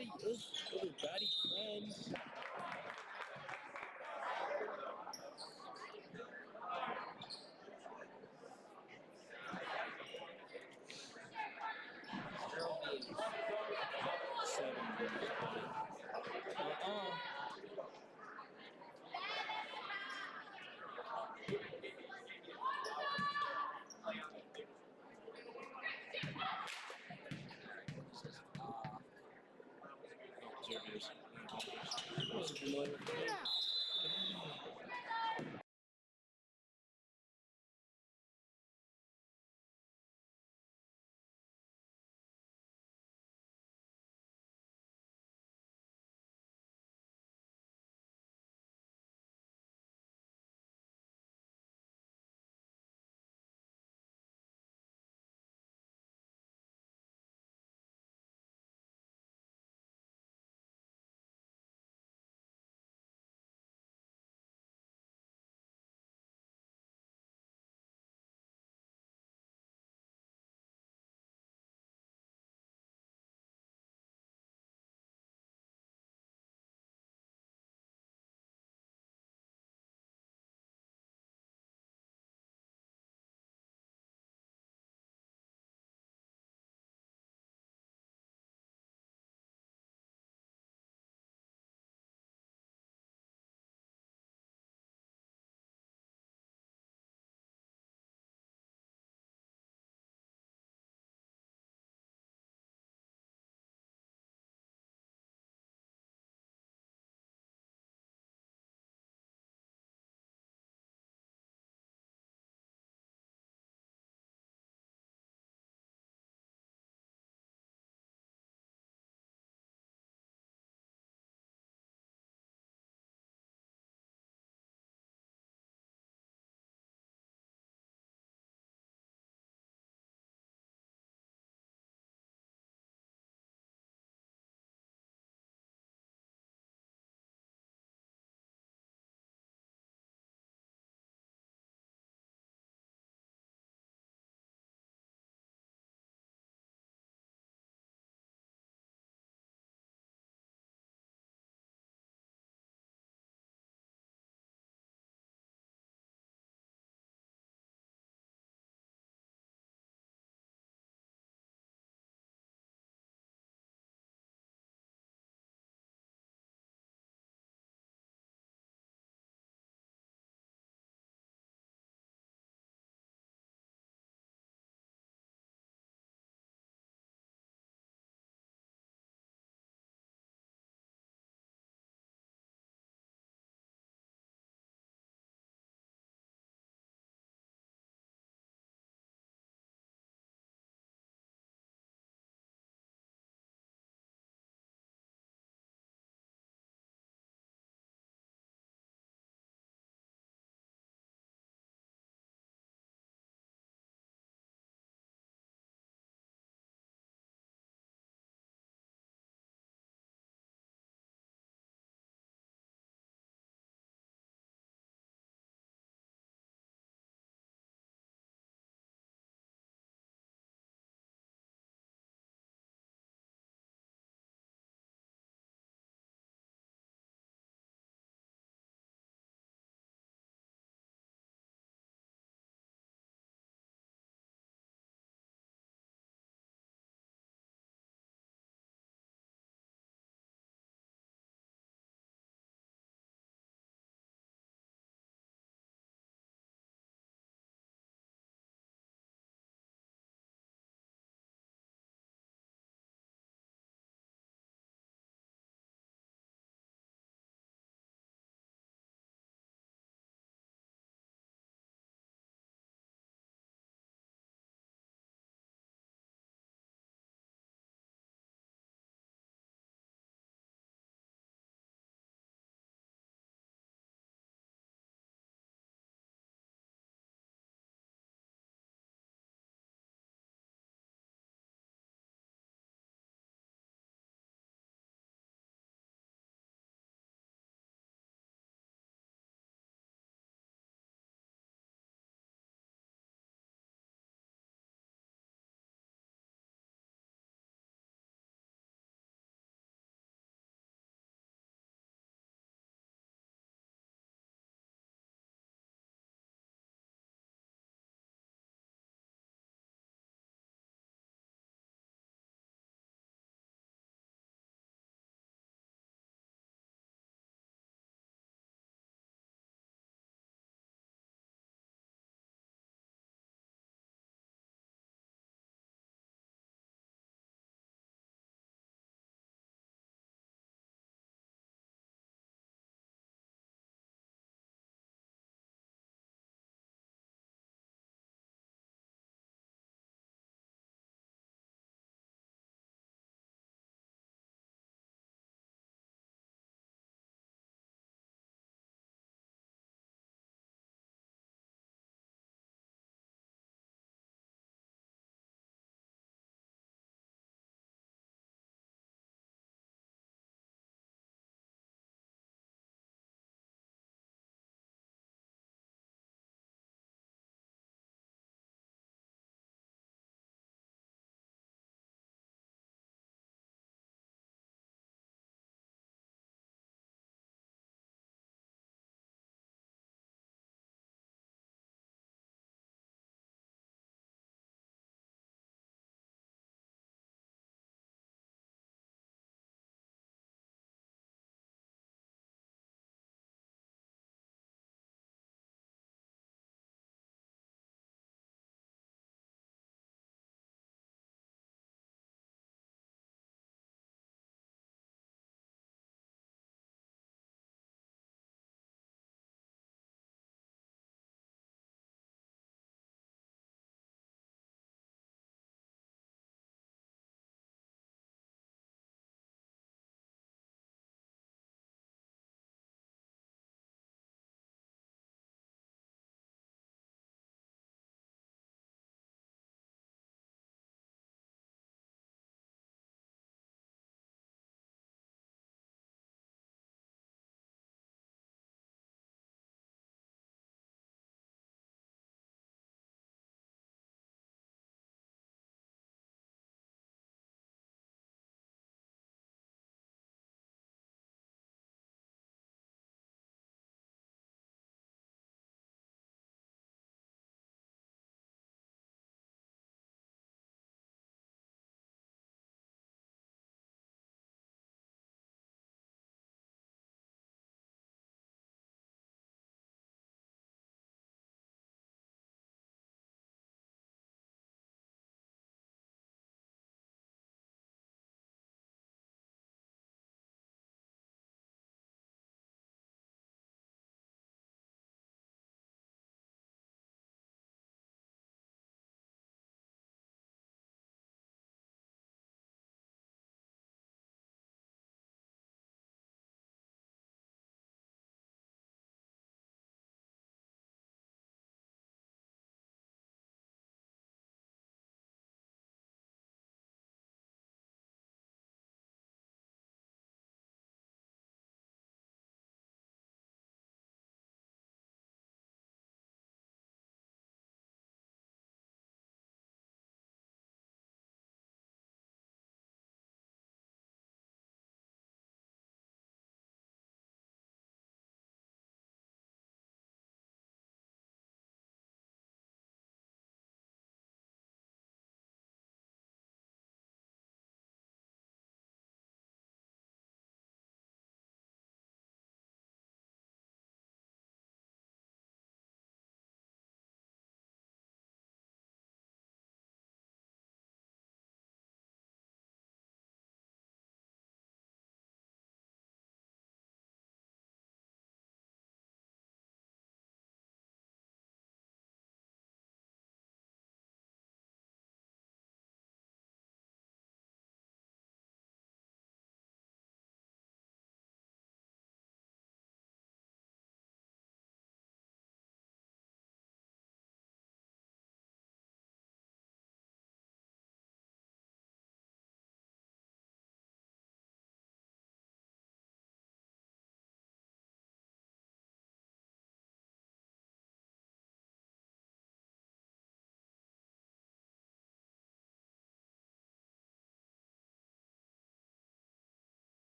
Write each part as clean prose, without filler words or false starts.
Those are baddie friends. Girl being 7 years old. Observers. Those are familiar with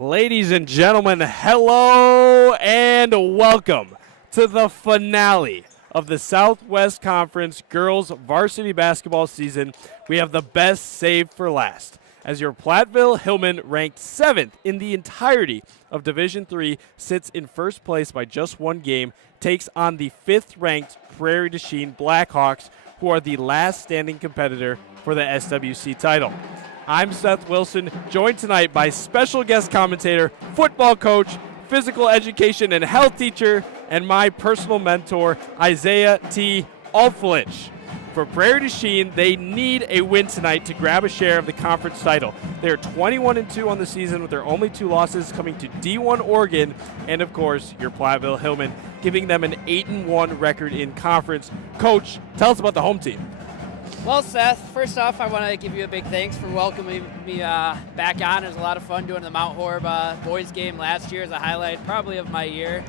Ladies and gentlemen, hello and welcome to the finale of the Southwest Conference Girls Varsity Basketball season. We have the best saved for last, as your Platteville Hillman, ranked 7th in the entirety of Division III, sits in first place by just one game, takes on the 5th-ranked Prairie Chien Blackhawks, who are the last standing competitor for the SWC title. I'm Seth Wilson, joined tonight by special guest commentator, football coach, physical education and health teacher, and my personal mentor, Isaiah T. Alflich. For Prairie Chien, they need a win tonight to grab a share of the conference title. They're 21-2 on the season, with their only 2 losses coming to D1 Oregon, and of course, your Platteville Hillman, giving them an 8-1 record in conference. Coach, tell us about the home team. Well, Seth, first off, I want to give you a big thanks for welcoming me back on. It was a lot of fun doing the Mount Horeb boys game last year as a highlight probably of my year.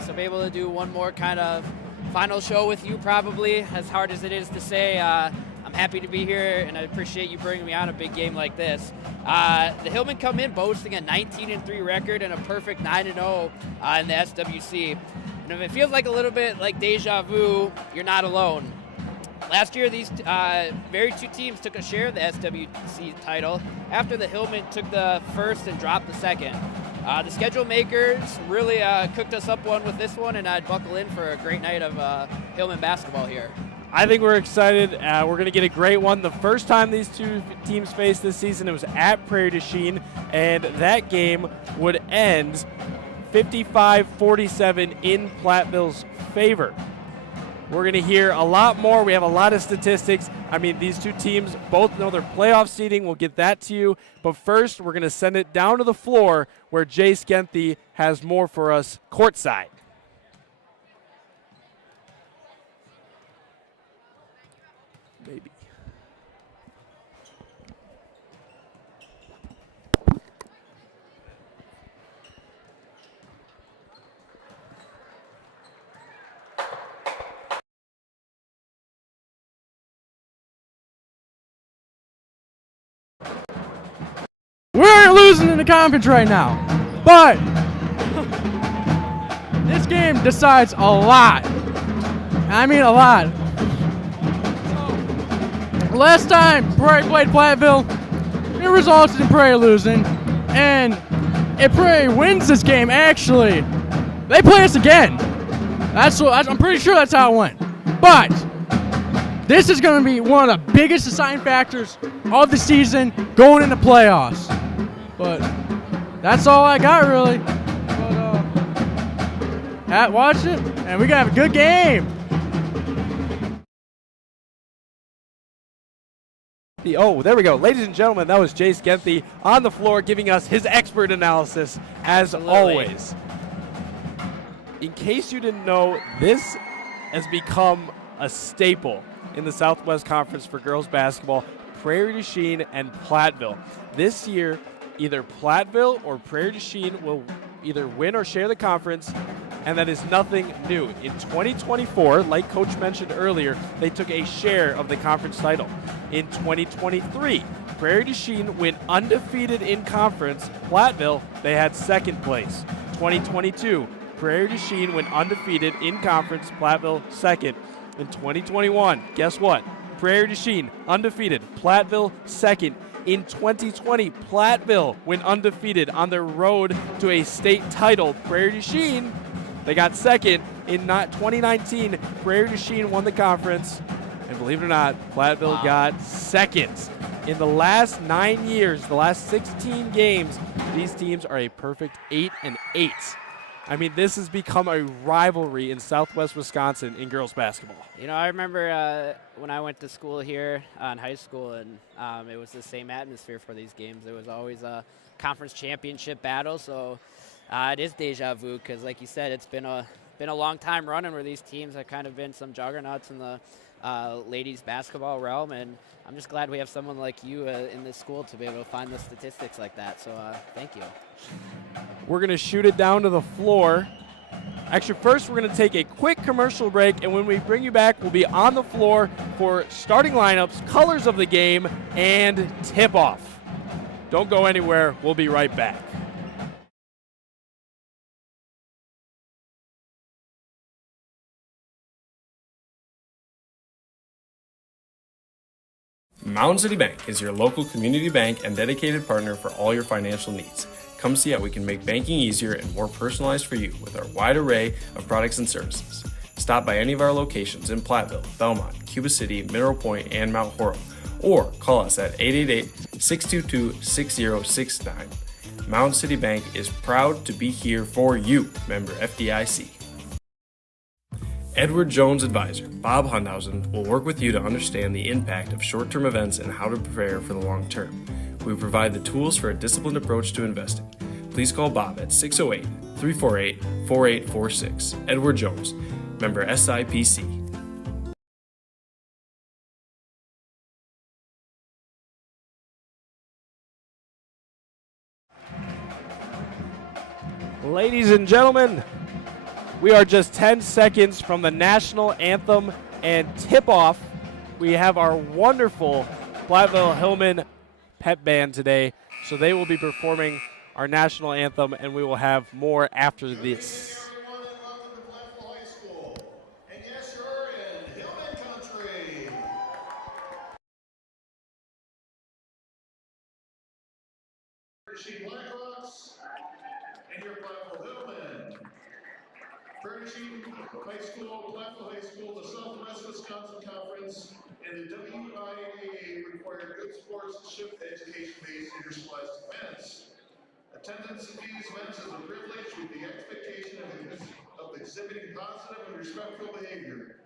So be able to do one more kind of final show with you, probably, as hard as it is to say. I'm happy to be here, and I appreciate you bringing me on a big game like this. The Hillmen come in boasting a 19-3 record and a perfect 9-0 in the SWC. And if it feels like a little bit like deja vu, you're not alone. Last year, these very 2 teams took a share of the SWC title after the Hillmen took the first and dropped the second. The schedule makers really cooked us up one with this one, and I'd buckle in for a great night of Hillmen basketball here. I think we're excited. We're going to get a great one. The first time these 2 teams faced this season, it was at Prairie Chien, and that game would end 55-47 in Platteville's favor. We're going to hear a lot more. We have a lot of statistics. I mean, these 2 teams both know their playoff seeding. We'll get that to you. But first, we're going to send it down to the floor where Jay Skenthy has more for us courtside. Maybe. We're losing in the conference right now, but this game decides a lot. I mean a lot. Last time Prairie played Platteville, it resulted in Prairie losing, and if Prairie wins this game, actually, they play us again. I'm pretty sure that's how it went. But this is going to be one of the biggest deciding factors of the season going into playoffs. But that's all I got, really. But watch it, and we got a good game. There we go. Ladies and gentlemen, that was Jay Skenthy on the floor giving us his expert analysis, as always. In case you didn't know, this has become a staple in the Southwest Conference for girls basketball. Prairie Chien and Platteville. This year, either Platteville or Prairie Chien will either win or share the conference, and that is nothing new. In 2024, like Coach mentioned earlier, they took a share of the conference title. In 2023, Prairie Chien went undefeated in conference. Platteville, they had 2nd place. 2022, Prairie Chien went undefeated in conference. Platteville 2nd. In 2021, guess what? Prairie Chien undefeated. Platteville 2nd. In 2020, Platteville went undefeated on their road to a state title. Prairie Chien, they got 2nd. In 2019, Prairie Chien won the conference. And believe it or not, Platteville got 2nd. In the last 9 years, the last 16 games, these teams are a perfect 8-8. I mean, this has become a rivalry in Southwest Wisconsin in girls basketball. You know, I remember when I went to school here in high school, and it was the same atmosphere for these games. It was always a conference championship battle, so it is deja vu because, like you said, it's been a long time running where these teams have kind of been some juggernauts in the ladies basketball realm, and I'm just glad we have someone like you in this school to be able to find the statistics like that, so thank you. We're going to shoot it down to the floor. Actually, first we're going to take a quick commercial break, and when we bring you back, we'll be on the floor for starting lineups, colors of the game, and tip-off. Don't go anywhere. We'll be right back. Mountain City Bank is your local community bank and dedicated partner for all your financial needs. Come see how we can make banking easier and more personalized for you with our wide array of products and services. Stop by any of our locations in Platteville, Belmont, Cuba City, Mineral Point, and Mount Horror, or call us at 888-622-6069. Mountain City Bank is proud to be here for you, member FDIC. Edward Jones Advisor, Bob Hundhausen, will work with you to understand the impact of short-term events and how to prepare for the long term. We provide the tools for a disciplined approach to investing. Please call Bob at 608-348-4846. Edward Jones, member SIPC. Ladies and gentlemen, we are just 10 seconds from the national anthem and tip-off. We have our wonderful Platteville Hillman pep band today, so they will be performing our national anthem, and we will have more after this. Everyone, and welcome to Platteville High School. And yes, you're in Hillman country. Prairie Blackhawks and your Platteville Hillman. Prairie High School, Platteville High School, the Southwest Wisconsin Conference, and the WIAA require good sportsmanship, education-based interscholastic events. Attendance at these events is a privilege with the expectation of exhibiting positive and respectful behavior.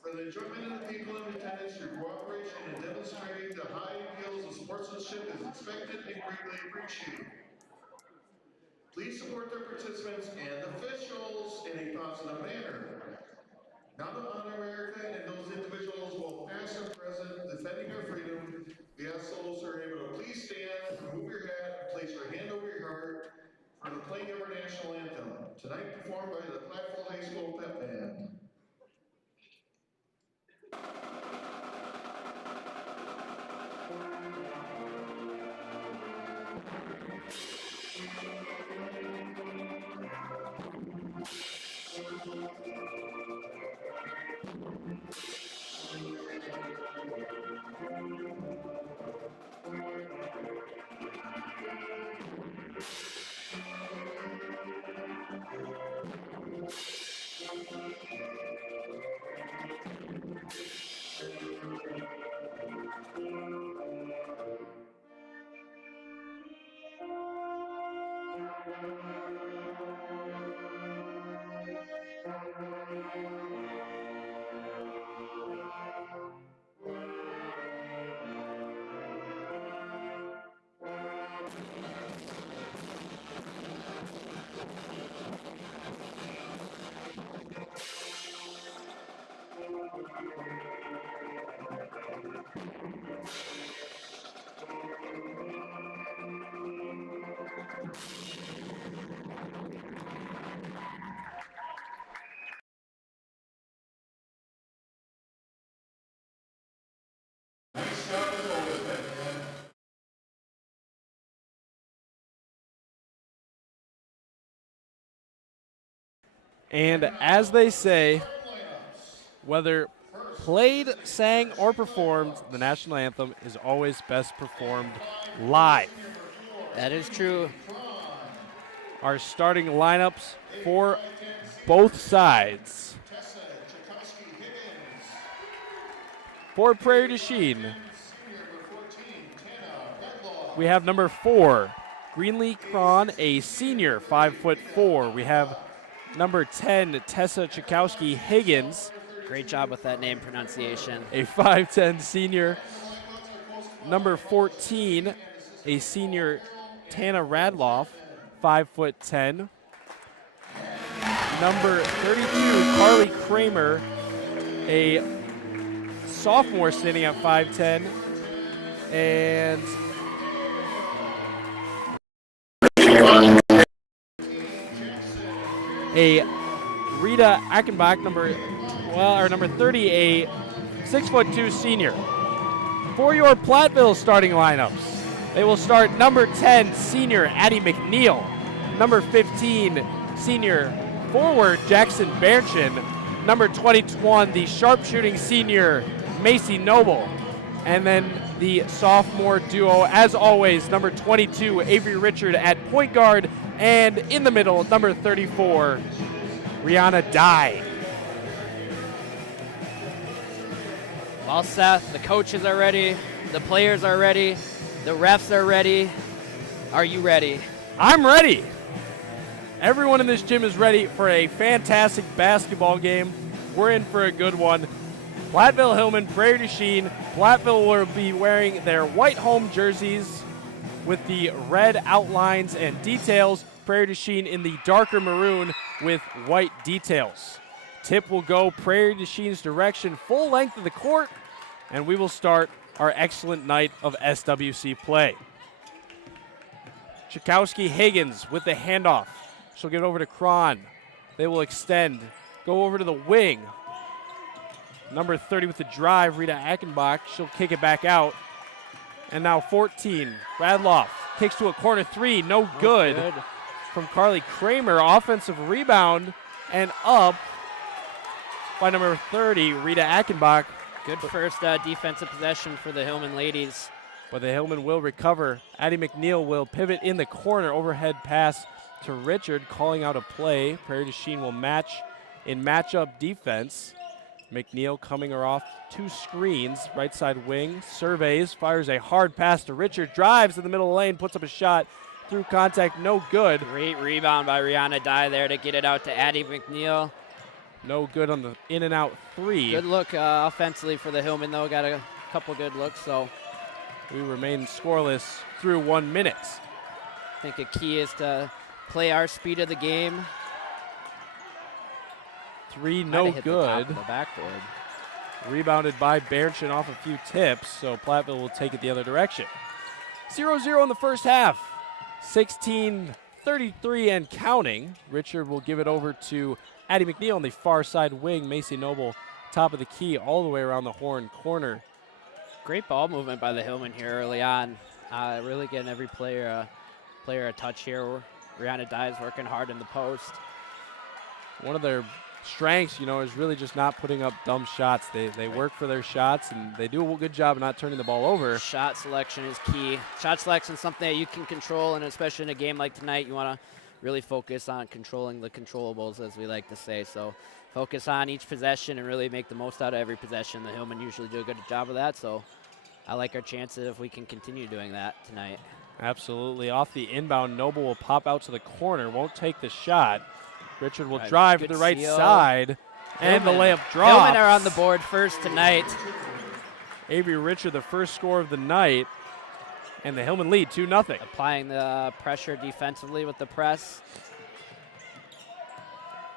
For the enjoyment of the people in attendance, your cooperation in demonstrating the high ideals of sportsmanship is expected and greatly appreciated. Please support their participants and officials in a positive manner. Now to honor America and those individuals, both past and present, defending our freedom, we ask those who are able to please stand, remove your hat, and place your hand over your heart for the playing of our national anthem, tonight performed by the Platteville High School Pep Band. And as they say, whether played, sang, or performed, the national anthem is always best performed live. That is true. Our starting lineups for both sides. For Prairie to Chien, we have number 4, Greenlee Cron, a senior, 5'4". We have number 10, Tessa Chakowski Higgins. Great job with that name pronunciation. A 5'10" senior. Number 14, a senior, Tana Radloff, 5'10". Number 32, Carly Kramer, a sophomore standing at 5'10". And a Rita Achenbach, number 30, a 6'2" senior. For your Platteville starting lineups, they will start number 10, senior Addie McNeil, number 15, senior forward Jackson Berchin, number 21, the sharpshooting senior Macy Noble, And then the sophomore duo, as always, number 22, Avery Richard at point guard, and in the middle, number 34, Rihanna Dye. Well, Seth, the coaches are ready, the players are ready, the refs are ready. Are you ready? I'm ready. Everyone in this gym is ready for a fantastic basketball game. We're in for a good one. Platteville Hillman, Prairie du Chien. Platteville will be wearing their white home jerseys with the red outlines and details. Prairie du Chien in the darker maroon with white details. Tip will go Prairie du Chien's direction, full length of the court, and we will start our excellent night of SWC play. Chakowski Higgins with the handoff. She'll give it over to Cron. They will extend, go over to the wing. Number 30 with the drive, Rita Achenbach. She'll kick it back out. And now 14, Radloff kicks to a corner three, no good. From Carly Kramer, offensive rebound, and up by number 30, Rita Achenbach. Good first defensive possession for the Hillman ladies. But the Hillman will recover. Addie McNeil will pivot in the corner, overhead pass to Richard, calling out a play. Prairie du Chien will match in matchup defense. McNeil coming her off 2 screens, right side wing, surveys, fires a hard pass to Richard, drives in the middle of the lane, puts up a shot through contact, no good. Great rebound by Rihanna Dye there to get it out to Addie McNeil. No good on the in and out 3. Good look offensively for the Hillman though, got a couple good looks, so. We remain scoreless through 1 minute. I think a key is to play our speed of the game. 3, no hit good. The top of the backboard. Rebounded by Bernchin off a few tips, so Platteville will take it the other direction. 0-0 in the first half. 16-33 and counting. Richard will give it over to Addie McNeil on the far side wing. Macy Noble, top of the key, all the way around the horn corner. Great ball movement by the Hillman here early on. Really getting every player a touch here. Rihanna Dye is working hard in the post. One of their strengths, is really just not putting up dumb shots. They work for their shots, and they do a good job of not turning the ball over. Shot selection is key. Shot selection is something that you can control, and especially in a game like tonight, you want to really focus on controlling the controllables, as we like to say. So focus on each possession and really make the most out of every possession. The Hillman usually do a good job of that, so I like our chances if we can continue doing that tonight. Absolutely. Off the inbound, Noble will pop out to the corner, won't take the shot. Richard will drive to the right side, and the layup drops. Hillman are on the board first tonight. Avery Richard, the first score of the night, and the Hillman lead 2-0. Applying the pressure defensively with the press.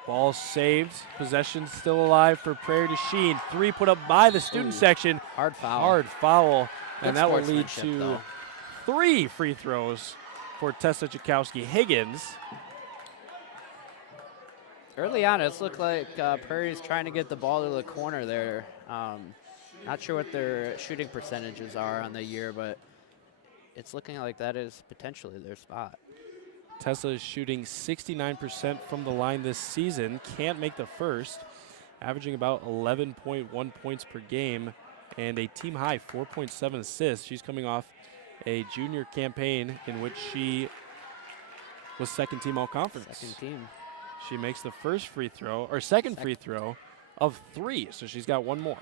Ball saved. Possession still alive for Prairie du Chien. 3 put up by the student section. Hard foul. Hard foul. Good And that will lead sportsmanship, to though. 3 free throws for Tessa Chakowski Higgins. Early on, it looked like Prairie's trying to get the ball to the corner there. Not sure what their shooting percentages are on the year, but it's looking like that is potentially their spot. Tessa is shooting 69% from the line this season. Can't make the first, averaging about 11.1 points per game and a team high 4.7 assists. She's coming off a junior campaign in which she was second team all conference. Second team. She makes the first free throw, or second free throw of 3, so she's got 1 more.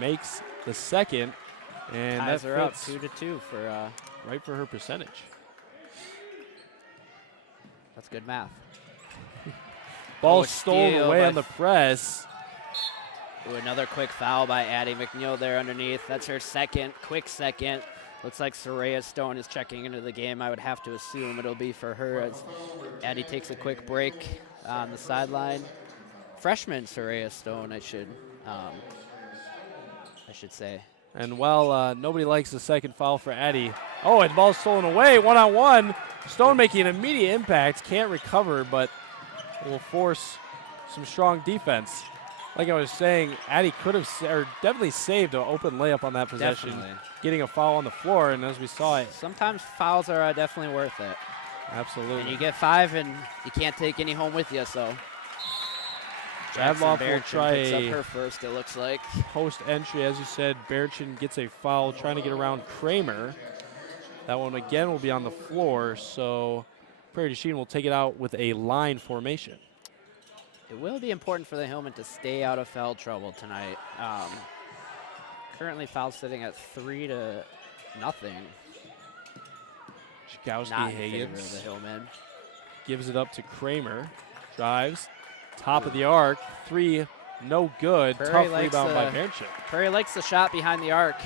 Makes the second, and Ties that her up fits 2-2 for right for her percentage. that's good math. Ball Oh, stolen steal away by on the press. Ooh, another quick foul by Addie McNeil there underneath. That's her second, quick second. Looks like Soraya Stone is checking into the game. I would have to assume it'll be for her as Addie takes a quick break on the sideline. Freshman Soraya Stone, I should say. And while nobody likes the second foul for Addie. Oh, and ball stolen away, 1-on-1. Stone making an immediate impact. Can't recover, but will force some strong defense. Like I was saying, Addie could have definitely saved an open layup on that possession. Definitely. Getting a foul on the floor, and as we saw it. Sometimes fouls are definitely worth it. Absolutely. And you get 5, and you can't take any home with you, so. Jackson Radloff will Berchin try picks up a her first, it looks like. post entry. As you said, Berchin gets a foul trying to get around Kramer. That one again will be on the floor, so Prairie du Chien will take it out with a line formation. It will be important for the Hillmen to stay out of foul trouble tonight. Currently foul sitting at 3-0. Chikowski Not in favor Higgins of the Hillmen. gives it up to Kramer. Drives, top of the arc, three, no good. Prairie Tough likes rebound by the- Berchin. Prairie likes the shot behind the arc.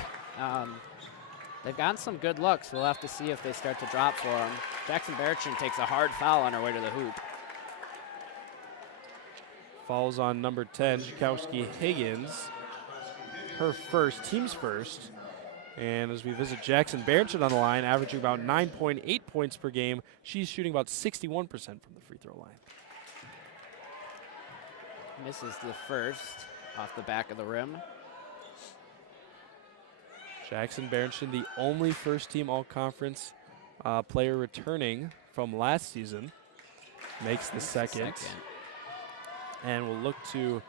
They've gotten some good looks. We'll have to see if they start to drop for them. Jackson Berchin takes a hard foul on her way to the hoop. Falls on number 10, Chikowski Higgins. Her first, team's first. And as we visit Jackson Berchin on the line, averaging about 9.8 points per game, she's shooting about 61% from the free throw line. Misses the first off the back of the rim. Jackson Berchin, the only first-team all-conference player returning from last season, makes the second. And will look to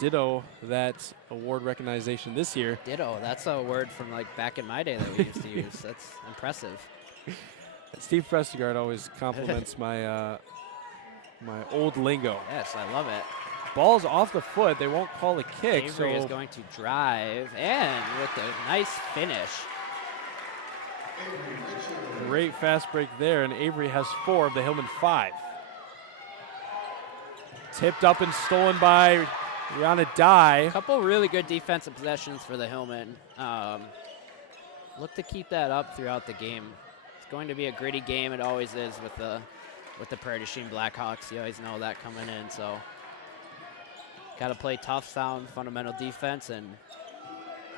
ditto that award recognition this year. Ditto, that's a word from like back in my day that we used to use. That's impressive. Steve Prestegard always compliments my my old lingo. Yes, I love it. Ball's off the foot. They won't call a kick. Avery is so going to drive, and with a nice finish. great fast break there, and Avery has 4 of the Hillman 5. Tipped up and stolen by Rihanna Dye. A couple really good defensive possessions for the Hillmen. Look to keep that up throughout the game. It's going to be a gritty game. It always is with the Prairie du Chien Blackhawks. You always know that coming in. So got to play tough, sound, fundamental defense, and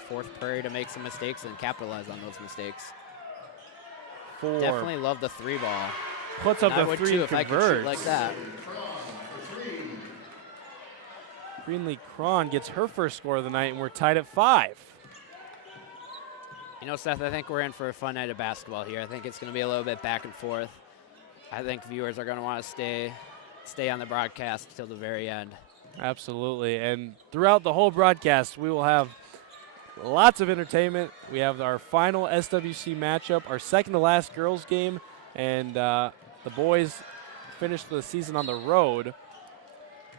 force Prairie to make some mistakes and capitalize on those mistakes. 4. Definitely love the 3 ball. Puts up And I the would 3 too and if I could shoot converts. like that. Greenlee Cron gets her first score of the night, and we're tied at 5. You know, Seth, I think we're in for a fun night of basketball here. I think it's going to be a little bit back and forth. I think viewers are going to want to stay on the broadcast till the very end. Absolutely, and throughout the whole broadcast, we will have lots of entertainment. We have our final SWC matchup, our second to last girls game, and the boys finished the season on the road.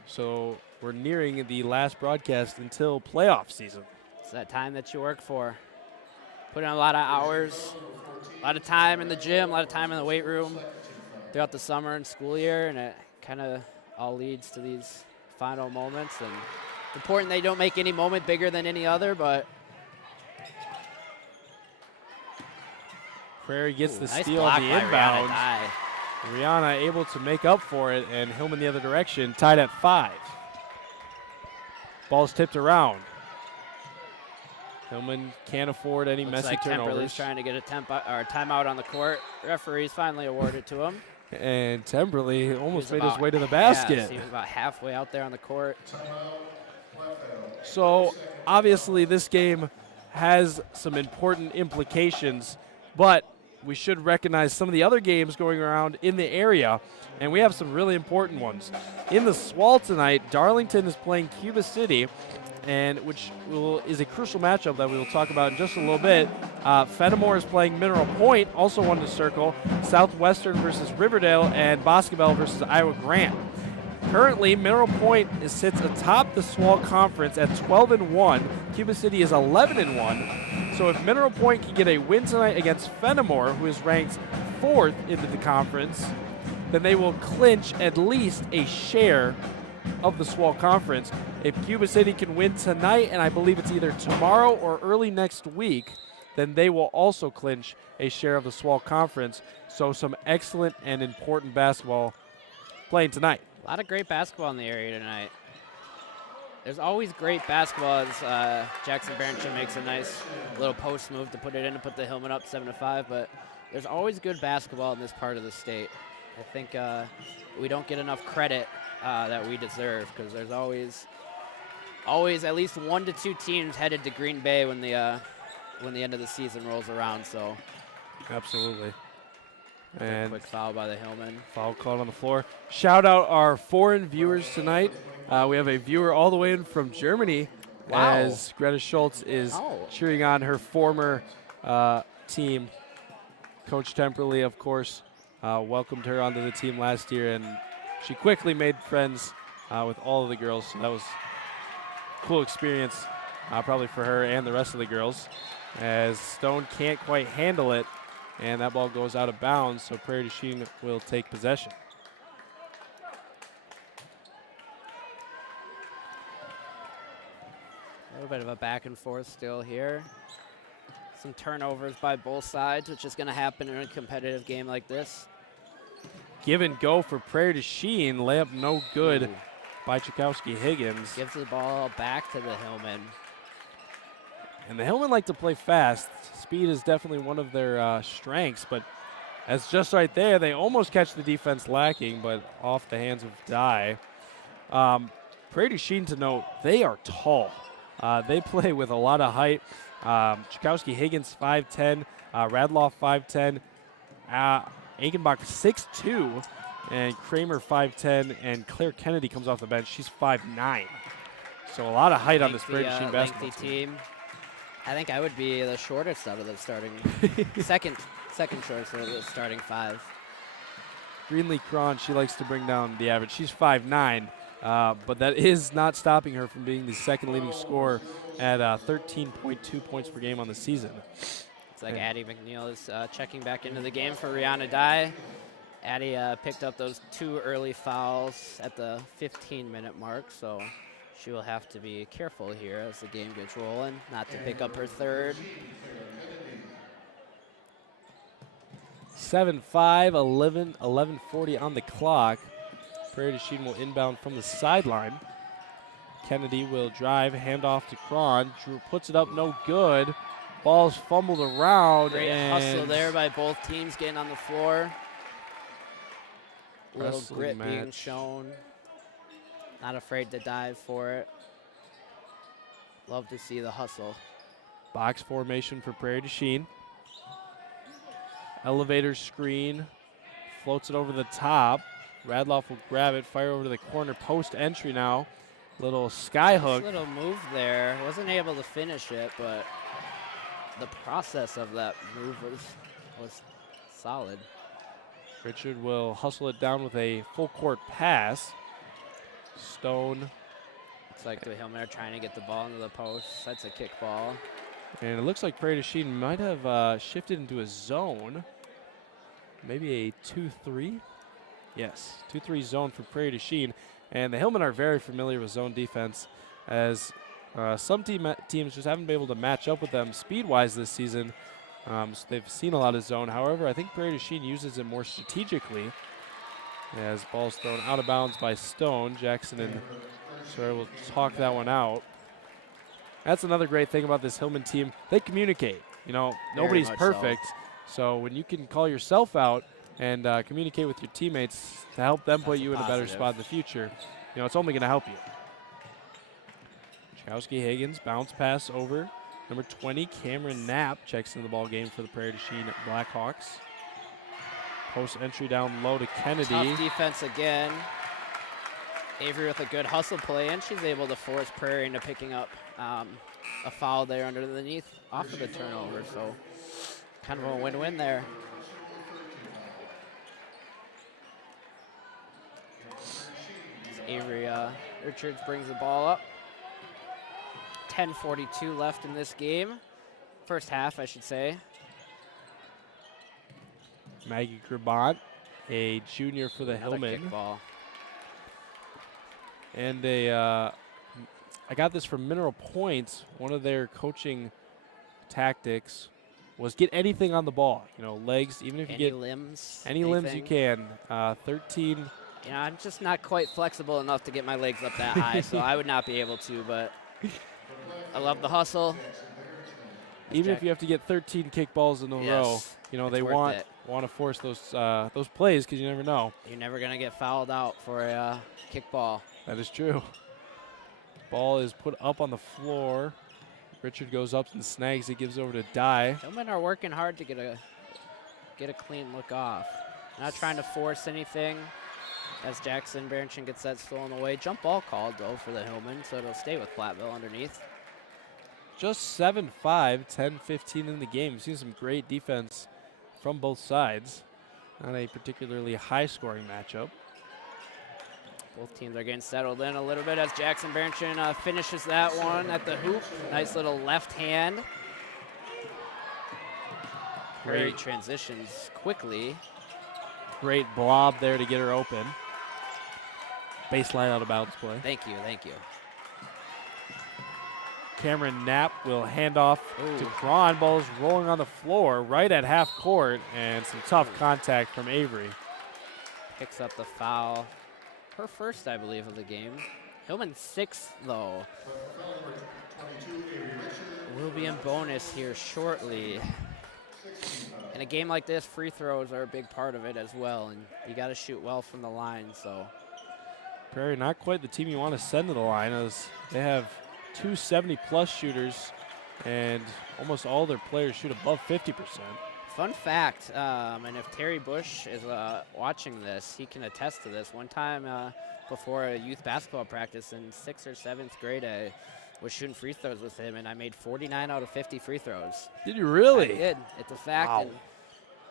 So we're nearing the last broadcast until playoff season. It's that time that you work for. Put in a lot of hours, a lot of time in the gym, a lot of time in the weight room throughout the summer and school year, and it kind of all leads to these final moments. And it's important they don't make any moment bigger than any other, but Prairie gets the nice steal block of the by inbound. Rihanna Dye. Rihanna able to make up for it, and Hillman the other direction, tied at 5. Ball's tipped around. Hillman can't afford any Looks messy like turnovers. Temperley's trying to get a timeout on the court. Referee's finally awarded to him. And Temperley He almost was made his about- way to the basket. Yes, he was about halfway out there on the court. So obviously this game has some important implications, but we should recognize some of the other games going around in the area, and we have some really important ones. In the SWAL tonight, Darlington is playing Cuba City, and which is a crucial matchup that we will talk about in just a little bit. Fenimore is playing Mineral Point, also one to circle. Southwestern versus Riverdale, and Boscobel versus Iowa Grant. Currently, Mineral Point sits atop the SWAL conference at 12-1. Cuba City is 11-1. So if Mineral Point can get a win tonight against Fenimore, who is ranked 4th into the conference, then they will clinch at least a share of the SWAL conference. If Cuba City can win tonight, and I believe it's either tomorrow or early next week, then they will also clinch a share of the SWAL conference. So some excellent and important basketball playing tonight. A lot of great basketball in the area tonight. There's always great basketball as Jackson Berchin makes a nice little post move to put it in and put the Hillman up 7-5, but there's always good basketball in this part of the state. I think we don't get enough credit that we deserve, because there's always at least 1 to 2 teams headed to Green Bay when the end of the season rolls around. So Absolutely. and And quick foul by the Hillman. foul called on the floor. Shout out our foreign viewers tonight. We have a viewer all the way in from Germany as Greta Schultz is cheering on her former team. Coach Temperley, of course, welcomed her onto the team last year, and she quickly made friends with all of the girls. So that was a cool experience, probably for her and the rest of the girls, as Stone can't quite handle it, and that ball goes out of bounds, so Prairie du Chien will take possession. A little bit of a back and forth still here. Some turnovers by both sides, which is going to happen in a competitive game like this. Give and go for Prairie du Chien. Layup no good by Chakowski-Higgins. Gives the ball back to the Hillmen. And the Hillmen like to play fast. Speed is definitely one of their strengths, but as just right there, they almost catch the defense lacking, but off the hands of Dye. Prairie du Chien, to note, they are tall. They play with a lot of height. Chakowski-Higgins 5'10", Radloff 5'10", Aikenbach 6'2", and Kramer 5'10", and Claire Kennedy comes off the bench. She's 5'9". So a lot of height on this Prairie du Chien basketball team. I think I would be the shortest out of the starting second shortest out of the starting five. Greenlee Cron, she likes to bring down the average. She's 5'9", but that is not stopping her from being the second leading scorer at 13.2 points per game on the season. It's like Addie McNeil is checking back into the game for Rihanna Dye. Addie picked up those 2 early fouls at the 15-minute mark, so she will have to be careful here as the game gets rolling, not to pick up her third. 7-5, 11:40 on the clock. Prairie du Chien will inbound from the sideline. Kennedy will drive, handoff to Cron. Drew puts it up, no good. Ball's fumbled around. Great hustle there by both teams getting on the floor. Little grit being shown. Not afraid to dive for it. Love to see the hustle. Box formation for Prairie du Chien. Elevator screen. Floats it over the top. Radloff will grab it, fire over to the corner. Post entry now. Little sky hook. Nice little move there. Wasn't able to finish it, but the process of that move was solid. Richard will hustle it down with a full court pass. Stone. It's like the Hillmen are trying to get the ball into the post. That's a kick ball. And it looks like Prairie du Chien might have shifted into a zone. Maybe a 2-3. Yes, 2-3 zone for Prairie du Chien. And the Hillmen are very familiar with zone defense, as some teams just haven't been able to match up with them speed-wise this season. So they've seen a lot of zone. However, I think Prairie du Chien uses it more strategically, as ball's thrown out of bounds by Stone. Jackson and Sawyer will talk that one out. That's another great thing about this Hillman team. They communicate. You know, nobody's perfect. So when you can call yourself out and communicate with your teammates to help them put you in a better spot in the future, you know, it's only going to help you. Chakowski-Higgins, bounce pass over. Number 20, Cameron Knapp, checks into the ball game for the Prairie du Chien Blackhawks. Post entry down low to Kennedy. Tough defense again. Avery with a good hustle play, and she's able to force Prairie into picking up a foul there underneath off of the turnover. So kind of a win-win there. Avery Richards brings the ball up. 10:42 left in this game. First half, I should say. Maggie Grabant, a junior for the Hillmen. Kickball. And I got this from Mineral Points. One of their coaching tactics was get anything on the ball. You know, legs, even if you get limbs, any limbs you can. 13. You know, I'm just not quite flexible enough to get my legs up that high, so I would not be able to, but I love the hustle. Even if you have to get 13 kickballs in a row, you know, they want to force those plays, because you never know. You're never going to get fouled out for a kickball. That is true. Ball is put up on the floor. Richard goes up and snags it, gives over to Dye. Hillmen are working hard to get a clean look off. Not trying to force anything. as Jackson Barrington gets that stolen away. Jump ball called, though, for the Hillman, so it'll stay with Platteville underneath. Just 7-5, 10-15 in the game. We've seen some great defense from both sides. Not a particularly high-scoring matchup. Both teams are getting settled in a little bit as Jackson Barrington finishes that one at the hoop. Nice little left hand. Prairie transitions quickly. Great blob there to get her open. Baseline out of bounds play. Thank you, thank you. Cameron Knapp will hand off to Cron. Ball's rolling on the floor right at half court, and some tough contact from Avery. Picks up the foul. Her first, I believe, of the game. Hillman 6th, though. Will be in bonus here shortly. In a game like this, free throws are a big part of it as well, and you got to shoot well from the line. So Prairie not quite the team you want to send to the line, as they have 2 70-plus shooters, and almost all their players shoot above 50%. fun fact, and if Terry Bush is watching this, he can attest to this. One time before a youth basketball practice in 6th or 7th grade, I was shooting free throws with him, and I made 49 out of 50 free throws. Did you really? I did. It's a fact, Wow.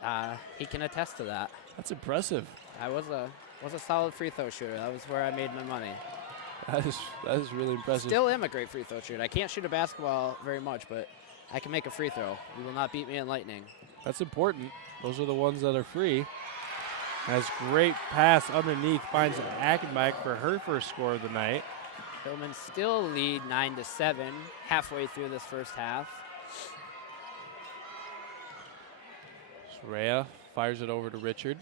and he can attest to that. That's impressive. I was a solid free throw shooter. That was where I made my money. That is really impressive. Still am a great free throw shooter. I can't shoot a basketball very much, but I can make a free throw. You will not beat me in lightning. That's important. Those are the ones that are free. Has great pass underneath, finds Ackenbach for her first score of the night. Hillman still lead 9-7 halfway through this first half. Rhea fires it over to Richard.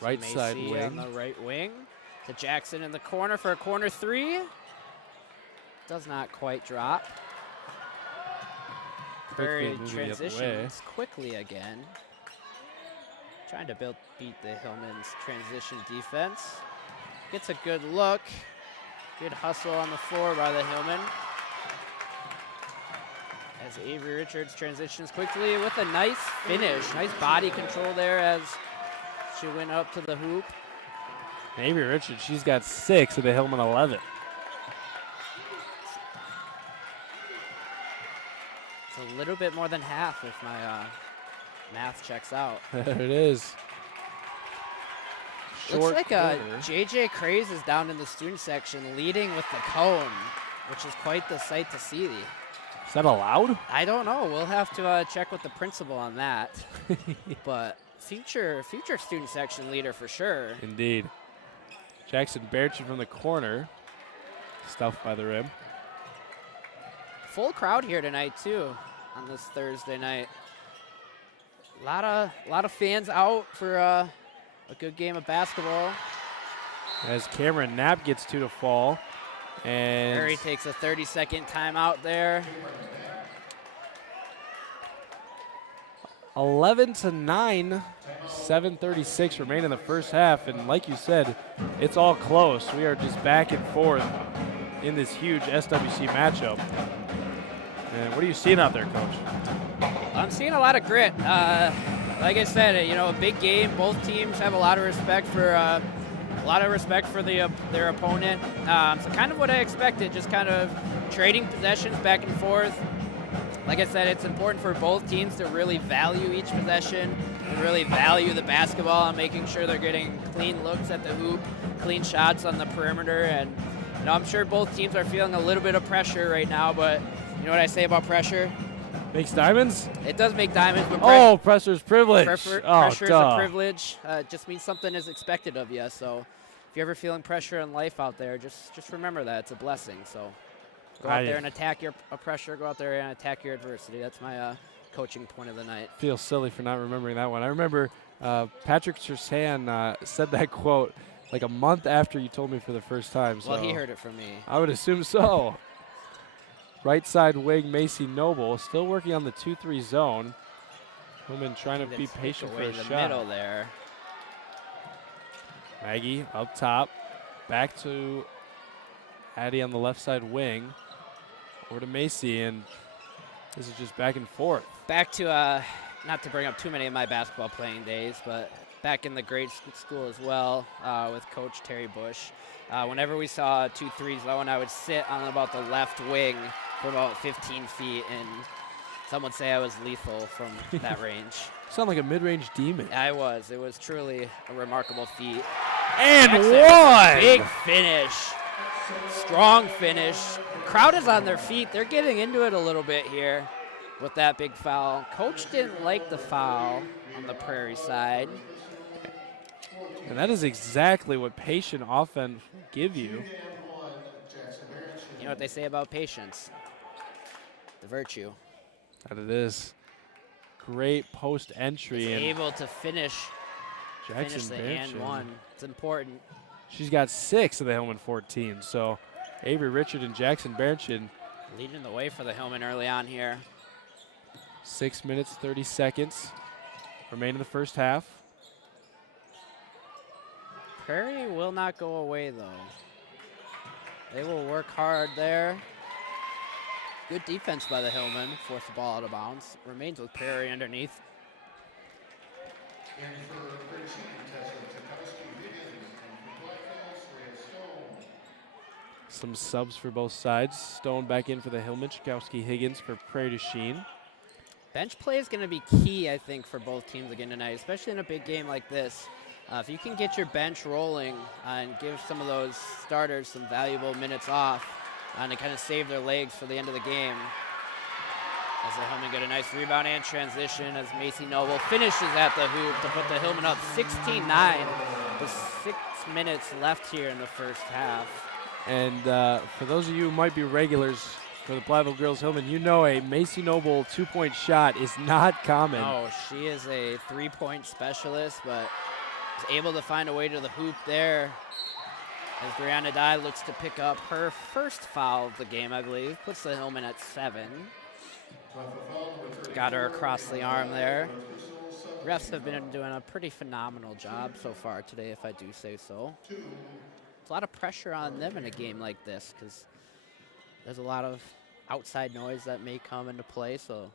Right Macy side on wing. the right wing. To Jackson in the corner for a corner three. Does not quite drop. Prairie moving the other way. transitions quickly again. Trying to beat the Hillman's transition defense. Gets a good look. Good hustle on the floor by the Hillman. As Avery Richards transitions quickly with a nice finish. Nice body control there as she went up to the hoop. Avery Richards, she's got 6 of the Hillman 11. It's a little bit more than half if my math checks out. There it is. Looks like corner. JJ Craze is down in the student section leading with the cone, which is quite the sight to see. Is that allowed? I don't know. We'll have to check with the principal on that. But future student section leader for sure. Indeed. Jackson Barrington from the corner. Stuffed by the rim. Full crowd here tonight too on this Thursday night. A lot of fans out for a good game of basketball. As Cameron Knapp gets 2 to fall. And Prairie takes a 30-second timeout there. 11-9, 7:36 remain in the first half, and like you said, it's all close. We are just back and forth in this huge SWC matchup. And what are you seeing out there, Coach? I'm seeing a lot of grit. Like I said, a big game. Both teams have a lot of respect for their opponent. So kind of what I expected, just kind of trading possessions back and forth. Like I said, it's important for both teams to really value each possession and really value the basketball and making sure they're getting clean looks at the hoop, clean shots on the perimeter. And I'm sure both teams are feeling a little bit of pressure right now, but you know what I say about pressure? Makes diamonds? It does make diamonds, but pressure's privilege. pressure is duh. a privilege. It just means something is expected of you. So if you're ever feeling pressure in life out there, just remember that it's a blessing. So go out there and attack your pressure. Go out there and attack your adversity. That's my coaching point of the night. Feel silly for not remembering that one. I remember Patrick Sursan said that quote like a month after you told me for the first time. Well, so he heard it from me. I would assume so. Right side wing, Macy Noble, still working on the 2-3 zone. Hillman trying to be patient for a the shot. middle there. Maggie up top, back to Addie on the left side wing. Over to Macy, and this is just back and forth. Back to, not to bring up too many of my basketball playing days, but back in the grade school as well with Coach Terry Bush. Whenever we saw 2-3 zone, I would sit on about the left wing for about 15 feet, and some would say I was lethal from that range. Sound like a mid-range demon. I was. It was truly a remarkable feat. And Jackson with a one! big finish. Strong finish. Crowd is on their feet. They're getting into it a little bit here with that big foul. Coach didn't like the foul on the Prairie side. And that is exactly what patient offense will give you. You know what they say about patience? The virtue. That it is. Great post entry. Is And able to finish the Jackson and Bearchin. one. It's important. She's got 6 of the Hillman 14. So Avery Richard and Jackson Bearchin, Leading the way for the Hillman early on here. 6 minutes, 30 seconds remain in the first half. Prairie will not go away, though. They will work hard there. Good defense by the Hillman. Force the ball out of bounds. Remains with Prairie underneath. And for Prairie, Tessa Higgins, and for Platteville, Stone. Some subs for both sides. Stone back in for the Hillman. Chakowski Higgins for Prairie du Chien. Bench play is going to be key, I think, for both teams again tonight, especially in a big game like this. If you can get your bench rolling and give some of those starters some valuable minutes off to kind of save their legs for the end of the game. As the Hillman get a nice rebound and transition as Macy Noble finishes at the hoop to put the Hillman up 16-9 with 6 minutes left here in the first half. And for those of you who might be regulars for the Platteville Girls Hillman, you know a Macy Noble 2-point shot is not common. No, she is a 3-point specialist, but is able to find a way to the hoop there as Brianna Dye looks to pick up her first foul of the game, I believe. Puts the Hillman at 7. Got her across the arm there. Refs have been doing a pretty phenomenal job so far today, if I do say so. There's a lot of pressure on them in a game like this because there's a lot of outside noise that may come into play, so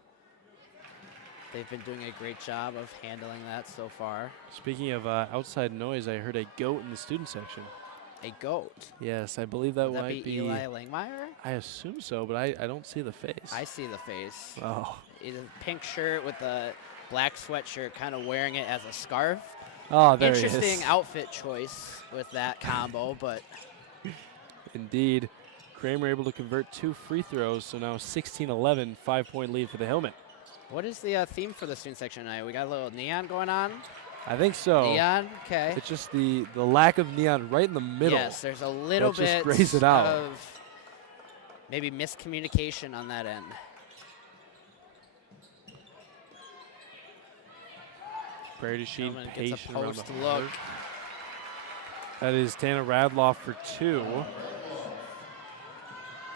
they've been doing a great job of handling that so far. Speaking of outside noise, I heard a goat in the student section. A goat? Yes, I believe that Would that might be Eli Langmeyer? I assume so, but I don't see the face. I see the face. Oh. It's a pink shirt with a black sweatshirt, kind of wearing it as a scarf. Oh, there he is. Interesting outfit choice with that combo, but Indeed. Kramer able to convert 2 free throws, so now 16-11, 5-point lead for the Hillman. what is the theme for the student section tonight? We got a little neon going on? I think so. Neon, okay. It's just the lack of neon right in the middle. Yes, there's a little That just bit grays it out. of maybe miscommunication on that end. Prairie du Chien Hillman gets a patient around the post look. horn. That is Tana Radloff for 2.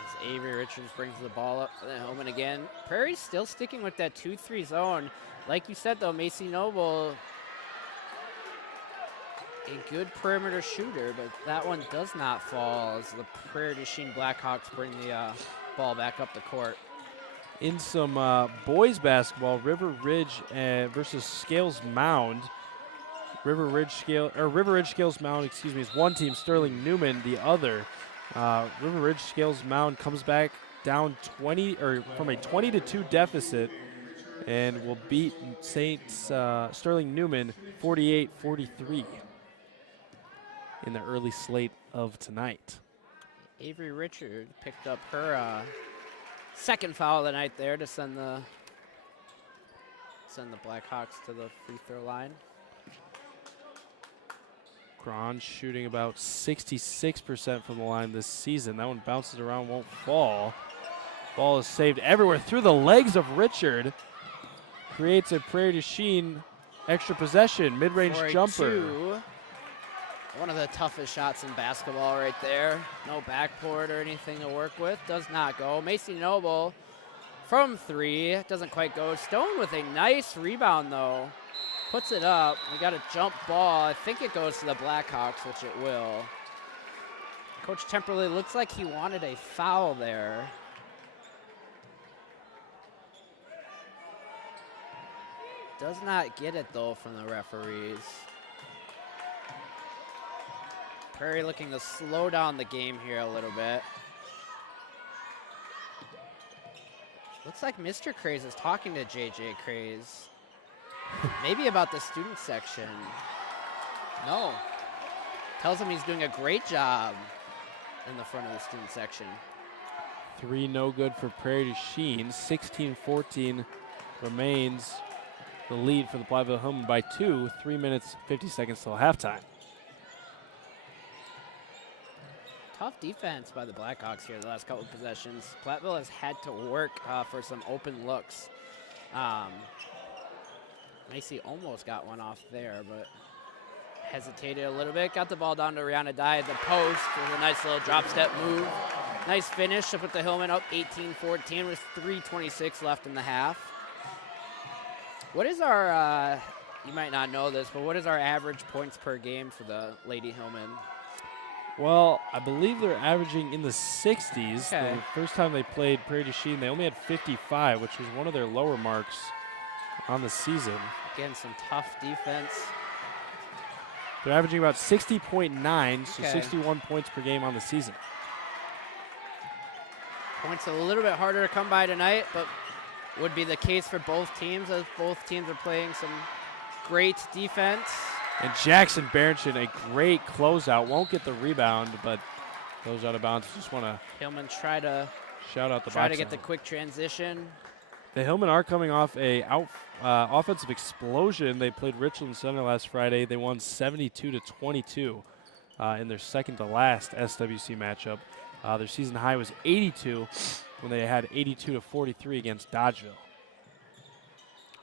As Avery Richards brings the ball up for the Hillman again. Prairie's still sticking with that 2-3 zone. Like you said, though, Macy Noble, a good perimeter shooter, but that one does not fall as the Prairie du Chien Blackhawks bring the ball back up the court. In some boys basketball, River Ridge versus Scales Mound. River Ridge Scales Mound, excuse me, is one team. Sterling Newman, the other. River Ridge Scales Mound comes back down 20 or from a 20-2 deficit, and will beat Sterling Newman 48-43 in the early slate of tonight. Avery Richard picked up her second foul of the night there to send the Blackhawks to the free throw line. Cron shooting about 66% from the line this season. That one bounces around, won't fall. Ball is saved everywhere through the legs of Richard. Creates a Prairie du Chien extra possession, mid-range For a jumper. 2. One of the toughest shots in basketball right there. No backboard or anything to work with. Does not go. Macy Noble from 3. Doesn't quite go. Stone with a nice rebound, though. Puts it up. We got a jump ball. I think it goes to the Blackhawks, which it will. Coach Temperley looks like he wanted a foul there. Does not get it, though, from the referees. Prairie looking to slow down the game here a little bit. Looks like Mr. Craze is talking to JJ Craze. Maybe about the student section. No. Tells him he's doing a great job in the front of the student section. 3 no good for Prairie to Chien. 16-14 remains the lead for the Platteville Hillmen by 2. 3 minutes, 50 seconds till halftime. Tough defense by the Blackhawks here the last couple of possessions. Platteville has had to work for some open looks. Macy almost got one off there, but hesitated a little bit. Got the ball down to Rihanna Dye at the post with a nice little drop step move. Nice finish to put the Hillmen up 18-14 with 3:26 left in the half. What is our, you might not know this, but what is our average points per game for the Lady Hillmen? Well, I believe they're averaging in the 60s. Okay. The first time they played Prairie du Chien, they only had 55, which was one of their lower marks on the season. Again, some tough defense. They're averaging about 60.9, so Okay. 61 points per game on the season. Points a little bit harder to come by tonight, but would be the case for both teams as both teams are playing some great defense. And Jackson Berenson, a great closeout. Won't get the rebound, but goes out of bounds. Just want to Hillmen try to shout out the try to box get the out. quick transition. The Hillmen are coming off a offensive explosion. They played Richland Center last Friday. They won 72-22 in their second to last SWC matchup. Their season high was 82 when they had 82-43 against Dodgeville.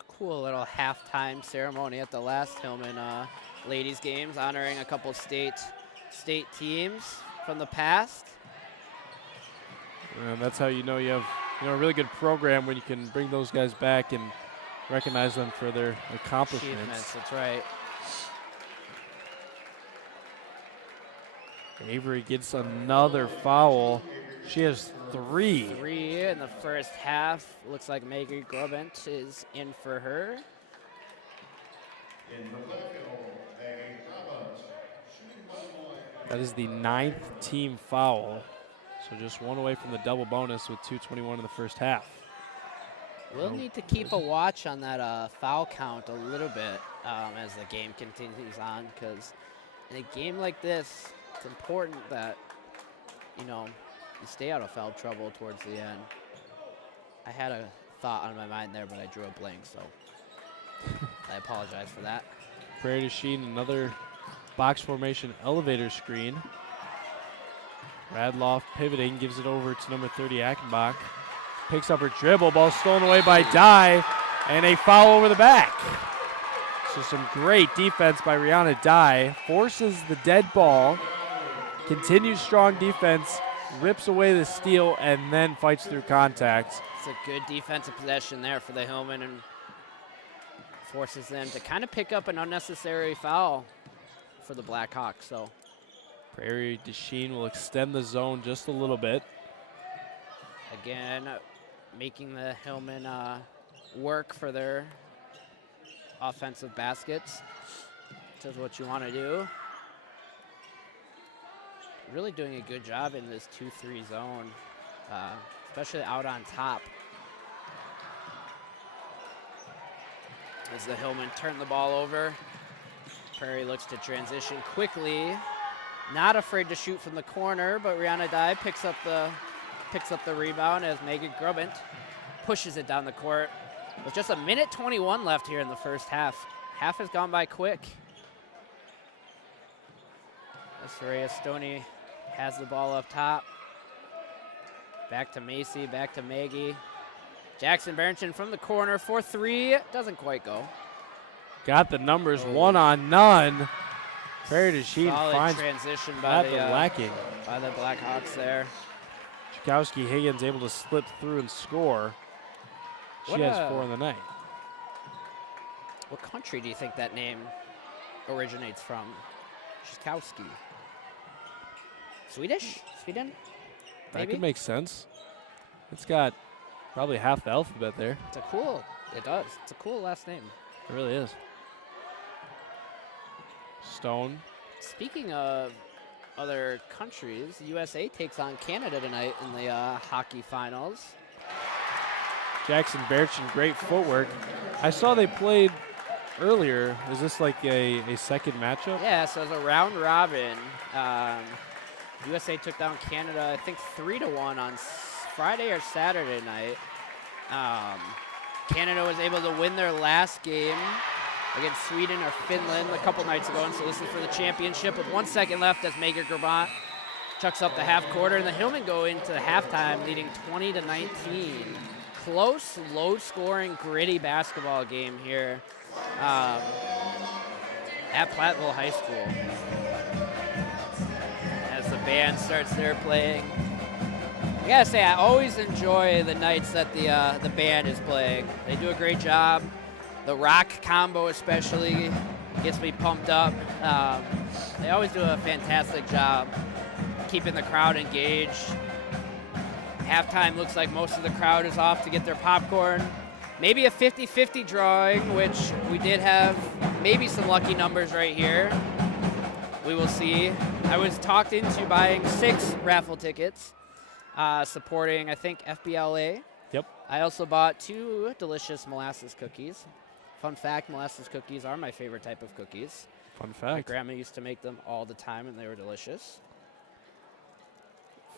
Cool little halftime ceremony at the last Hillmen ladies games, honoring a couple state teams from the past. And that's how you know you have a really good program when you can bring those guys back and recognize them for their accomplishments. Achievements, that's right. Avery gets another foul. She has 3. 3 in the first half. Looks like Maggie Grubent is in for her. That is the 9th team foul. So just one away from the double bonus with 2:21 in the first half. We'll need to keep a watch on that foul count a little bit as the game continues on, because in a game like this, it's important that, you stay out of foul trouble towards the end. I had a thought on my mind there, but I drew a blank, so I apologize for that. Prairie du Chien, another box formation elevator screen. Radloff pivoting, gives it over to number 30, Achenbach. Picks up her dribble, ball stolen away by Dye, and a foul over the back. So some great defense by Rihanna Dye. Forces the dead ball, continues strong defense, rips away the steal, and then fights through contact. It's a good defensive possession there for the Hillmen and forces them to kind of pick up an unnecessary foul for the Blackhawks. So Prairie du Chien will extend the zone just a little bit. again, making the Hillmen work for their offensive baskets. This is what you want to do. Really doing a good job in this 2-3 zone, especially out on top. As the Hillmen turn the ball over, Prairie looks to transition quickly. Not afraid to shoot from the corner, but Rihanna Dye picks up the rebound as Megan Grubent pushes it down the court. With just 1:21 left here in the first half. Half has gone by quick. Soraya Stoney has the ball up top. Back to Macy, back to Maggie. Jackson Berenson from the corner for 3. Doesn't quite go. Got the numbers, 1 on none. Prairie du Chien Solid finds transition by the lacking. Blackhawks there. Chakowski Higgins able to slip through and score. She What has a- 4 in the night. What country do you think that name originates from? Chakowski. Swedish? Sweden? That Maybe? could make sense. It's got probably half the alphabet there. It does. It's a cool last name. It really is. Stone. Speaking of other countries. The USA takes on Canada tonight in the hockey finals. Jackson Berchin, great footwork. I saw they played earlier. Is this like a second matchup? Yeah, so it was a round robin. USA took down Canada, I think 3-1 on Friday or Saturday night. Canada was able to win their last game against Sweden or Finland a couple nights ago, and so this is for the championship with 1 second left as Megan Grabant chucks up the half quarter, and the Hillmen go into halftime leading 20-19. Close, low-scoring, gritty basketball game here at Platteville High School. As the band starts their playing. I gotta say, I always enjoy the nights that the band is playing. They do a great job. The rock combo especially gets me pumped up. They always do a fantastic job keeping the crowd engaged. Halftime looks like most of the crowd is off to get their popcorn. Maybe a 50-50 drawing, which we did have maybe some lucky numbers right here. We will see. I was talked into buying 6 raffle tickets, supporting, I think, FBLA. Yep. I also bought 2 delicious molasses cookies. Fun fact, molasses cookies are my favorite type of cookies. Fun My fact. grandma used to make them all the time, and they were delicious.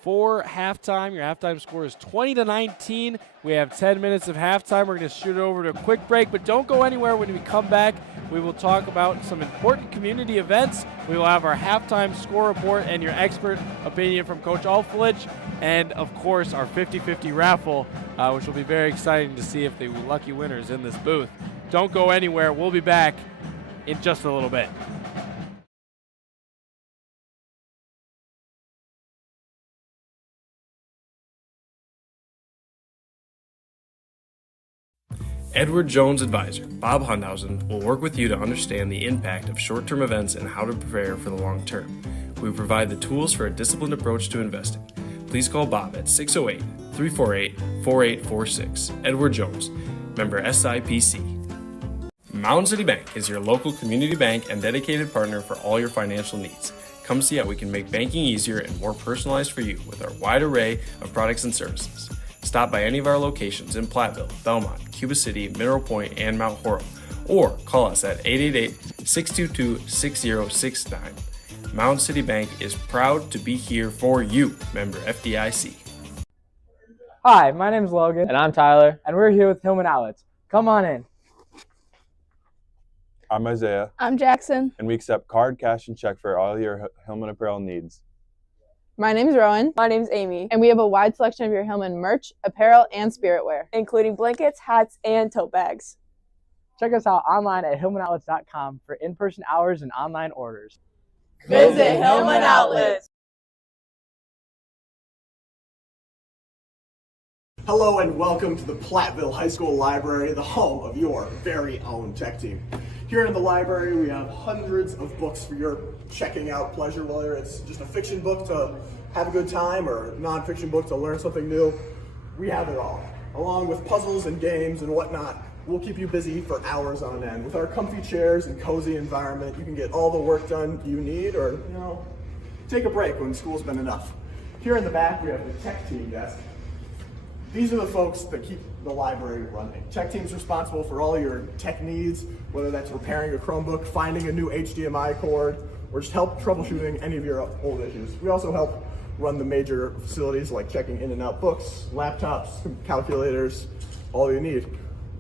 For halftime, your halftime score is 20-19. We have 10 minutes of halftime. We're going to shoot it over to a quick break, but don't go anywhere. When we come back, we will talk about some important community events. We will have our halftime score report and your expert opinion from Coach Alflich, and of course our 50-50 raffle, which will be very exciting to see if the lucky winners in this booth. Don't go anywhere. We'll be back in just a little bit. Edward Jones Advisor, Bob Hundhausen, will work with you to understand the impact of short-term events and how to prepare for the long term. We provide the tools for a disciplined approach to investing. Please call Bob at 608-348-4846. Edward Jones, member SIPC. Mountain City Bank is your local community bank and dedicated partner for all your financial needs. Come see how we can make banking easier and more personalized for you with our wide array of products and services. Stop by any of our locations in Platteville, Belmont, Cuba City, Mineral Point, and Mount Horeb, or call us at 888-622-6069. Mountain City Bank is proud to be here for you, member FDIC. Hi, my name is Logan. And I'm Tyler. And we're here with Hillman Outlets. Come on in. I'm Isaiah, I'm Jackson. and we accept card, cash, and check for all your Hillman apparel needs. My name's Rowan. My name's Amy. And we have a wide selection of your Hillman merch, apparel, and spirit wear, including blankets, hats, and tote bags. Check us out online at hillmanoutlets.com for in-person hours and online orders. Visit Hillman Outlets. Hello and welcome to the Platteville High School Library, the home of your very own tech team. Here in the library, we have hundreds of books for your checking out pleasure, whether it's just a fiction book to have a good time or a nonfiction book to learn something new. We have it all, along with puzzles and games and whatnot. We'll keep you busy for hours on end. With our comfy chairs and cozy environment, you can get all the work done you need or, take a break when school's been enough. Here in the back, we have the tech team desk. These are the folks that keep the library running. Tech team's responsible for all your tech needs, whether that's repairing your Chromebook, finding a new HDMI cord, or just help troubleshooting any of your old issues. We also help run the major facilities like checking in and out books, laptops, calculators, all you need.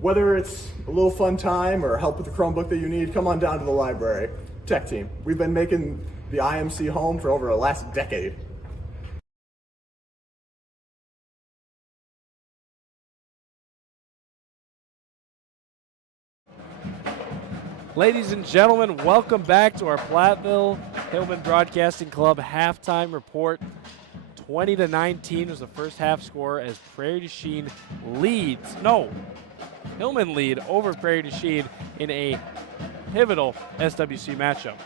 Whether it's a little fun time or help with the Chromebook that you need, come on down to the library. Tech team. We've been making the IMC home for over the last decade. Ladies and gentlemen, welcome back to our Platteville Hillman Broadcasting Club halftime report. 20-19 was the first half score as Prairie du Chien Hillman lead over Prairie du Chien in a pivotal SWC matchup.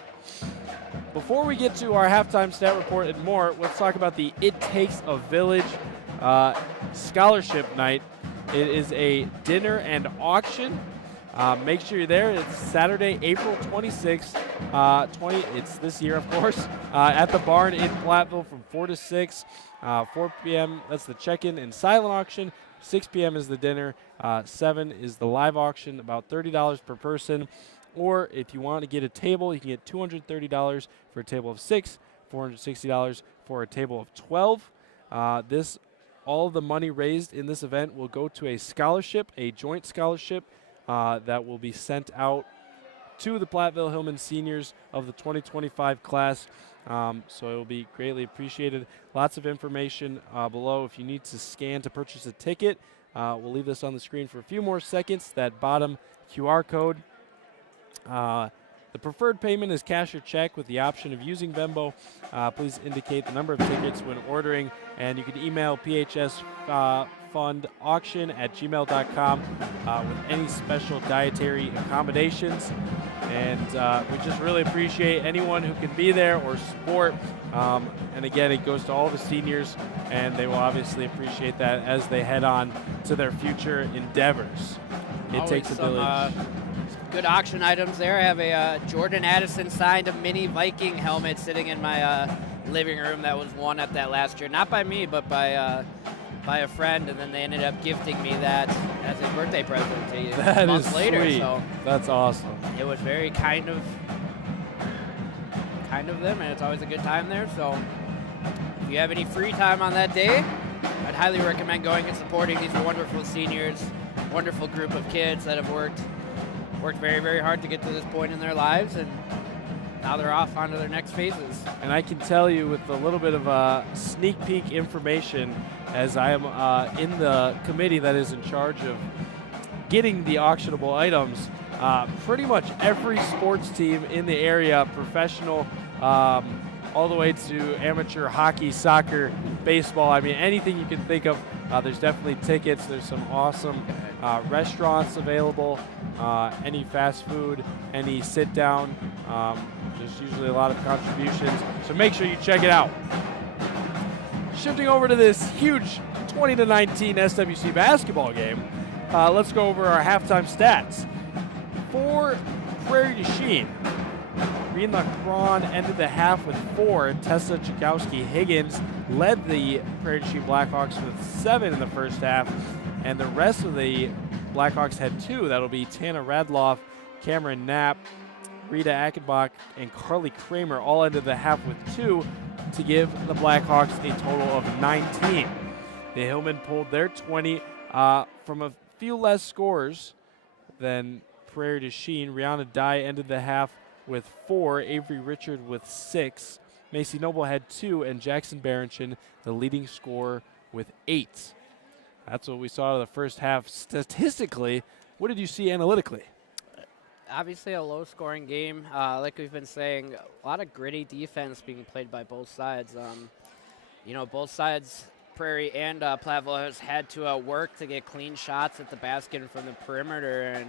Before we get to our halftime stat report and more, let's talk about the It Takes a Village scholarship night. It is a dinner and auction Make sure you're there. It's Saturday, April 26th. It's this year, of course, at the barn in Platteville from 4 to 6. 4 p.m., that's the check-in and silent auction. 6 p.m. is the dinner. 7 is the live auction, about $30 per person. Or if you want to get a table, you can get $230 for a table of 6, $460 for a table of 12. All of the money raised in this event will go to a scholarship, a joint scholarship that will be sent out to the Platteville Hillman seniors of the 2025 class. So it will be greatly appreciated. Lots of information below. If you need to scan to purchase a ticket, we'll leave this on the screen for a few more seconds, that bottom QR code. The preferred payment is cash or check with the option of using Venmo. Please indicate the number of tickets when ordering, and you can email phsfundauction@gmail.com with any special dietary accommodations. And we just really appreciate anyone who can be there or support. And again, it goes to all the seniors, and they will obviously appreciate that as they head on to their future endeavors. It takes a village. Good auction items there. I have a Jordan Addison signed a mini Viking helmet sitting in my living room that was won at that last year. Not by me, but by a friend, and then they ended up gifting me that as a birthday present to you that months is later. Sweet. So that's awesome. it was very kind of them, and it's always a good time there. So if you have any free time on that day, I'd highly recommend going and supporting these wonderful seniors, wonderful group of kids that have worked very, very hard to get to this point in their lives, and now they're off onto their next phases. And I can tell you with a little bit of sneak peek information, as I am in the committee that is in charge of getting the auctionable items, pretty much every sports team in the area, professional, all the way to amateur hockey, soccer, baseball, I mean, anything you can think of, there's definitely tickets. There's some awesome restaurants available, any fast food, any sit-down. There's usually a lot of contributions, so make sure you check it out. Shifting over to this huge 20-19 SWC basketball game, let's go over our halftime stats. For Prairie to Chien, Green Lacron ended the half with 4. Tessa Chakowski-Higgins led the Prairie to Chien Blackhawks with 7 in the first half, and the rest of the Blackhawks had 2. That'll be Tana Radloff, Cameron Knapp, Rita Achenbach, and Carly Kramer all ended the half with 2 to give the Blackhawks a total of 19. The Hillmen pulled their 20 from a few less scores than Prairie to Chien. Rihanna Dye ended the half with 4, Avery Richard with 6, Macy Noble had 2, and Jackson Berenchin, the leading scorer, with 8. That's what we saw of the first half statistically. What did you see analytically? Obviously a low-scoring game. Like we've been saying, a lot of gritty defense being played by both sides. Both sides, Prairie and Platteville, has had to work to get clean shots at the basket and from the perimeter, and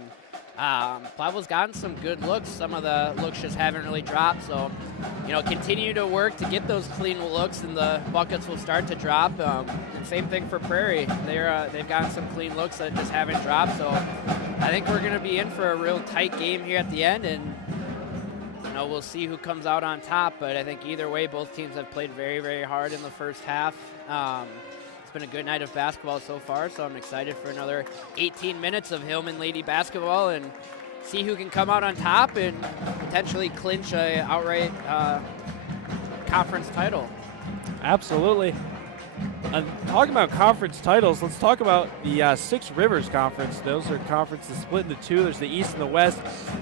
Platteville's gotten some good looks. Some of the looks just haven't really dropped, so continue to work to get those clean looks, and the buckets will start to drop. And same thing for Prairie. They've gotten some clean looks that just haven't dropped, so I think we're going to be in for a real tight game here at the end, and we'll see who comes out on top. But I think either way, both teams have played very, very hard in the first half. It's been a good night of basketball so far, so I'm excited for another 18 minutes of Hillman Lady basketball and see who can come out on top and potentially clinch a outright conference title. Absolutely. Talking about conference titles, let's talk about the Six Rivers Conference. Those are conferences split into 2. There's the East and the West.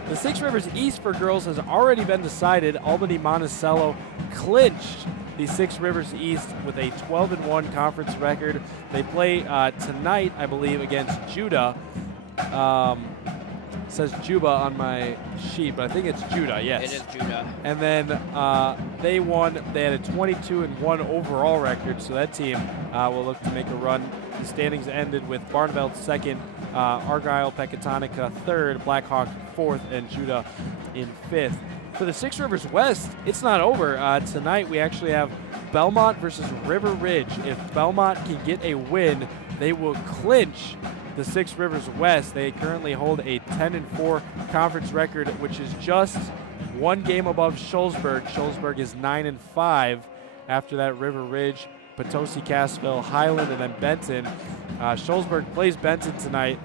The Six Rivers East for girls has already been decided. Albany Monticello clinched the Six Rivers East with a 12-1 conference record. They play tonight, I believe, against Judah. It says Juba on my sheet, but I think it's Judah, yes. It is Judah. And then they won. They had a 22-1 overall record, so that team will look to make a run. The standings ended with Barneveld 2nd, Argyle Pecatonica 3rd, Blackhawk 4th, and Judah in 5th. For the Six Rivers West, it's not over. Tonight we actually have Belmont versus River Ridge. If Belmont can get a win they will clinch the Six Rivers West. They currently hold a 10-4 conference record, which is just one game above Shullsburg. Shullsburg is 9-5. After that, River Ridge, Potosi, Cassville, Highland, and then Benton. Shullsburg plays Benton tonight,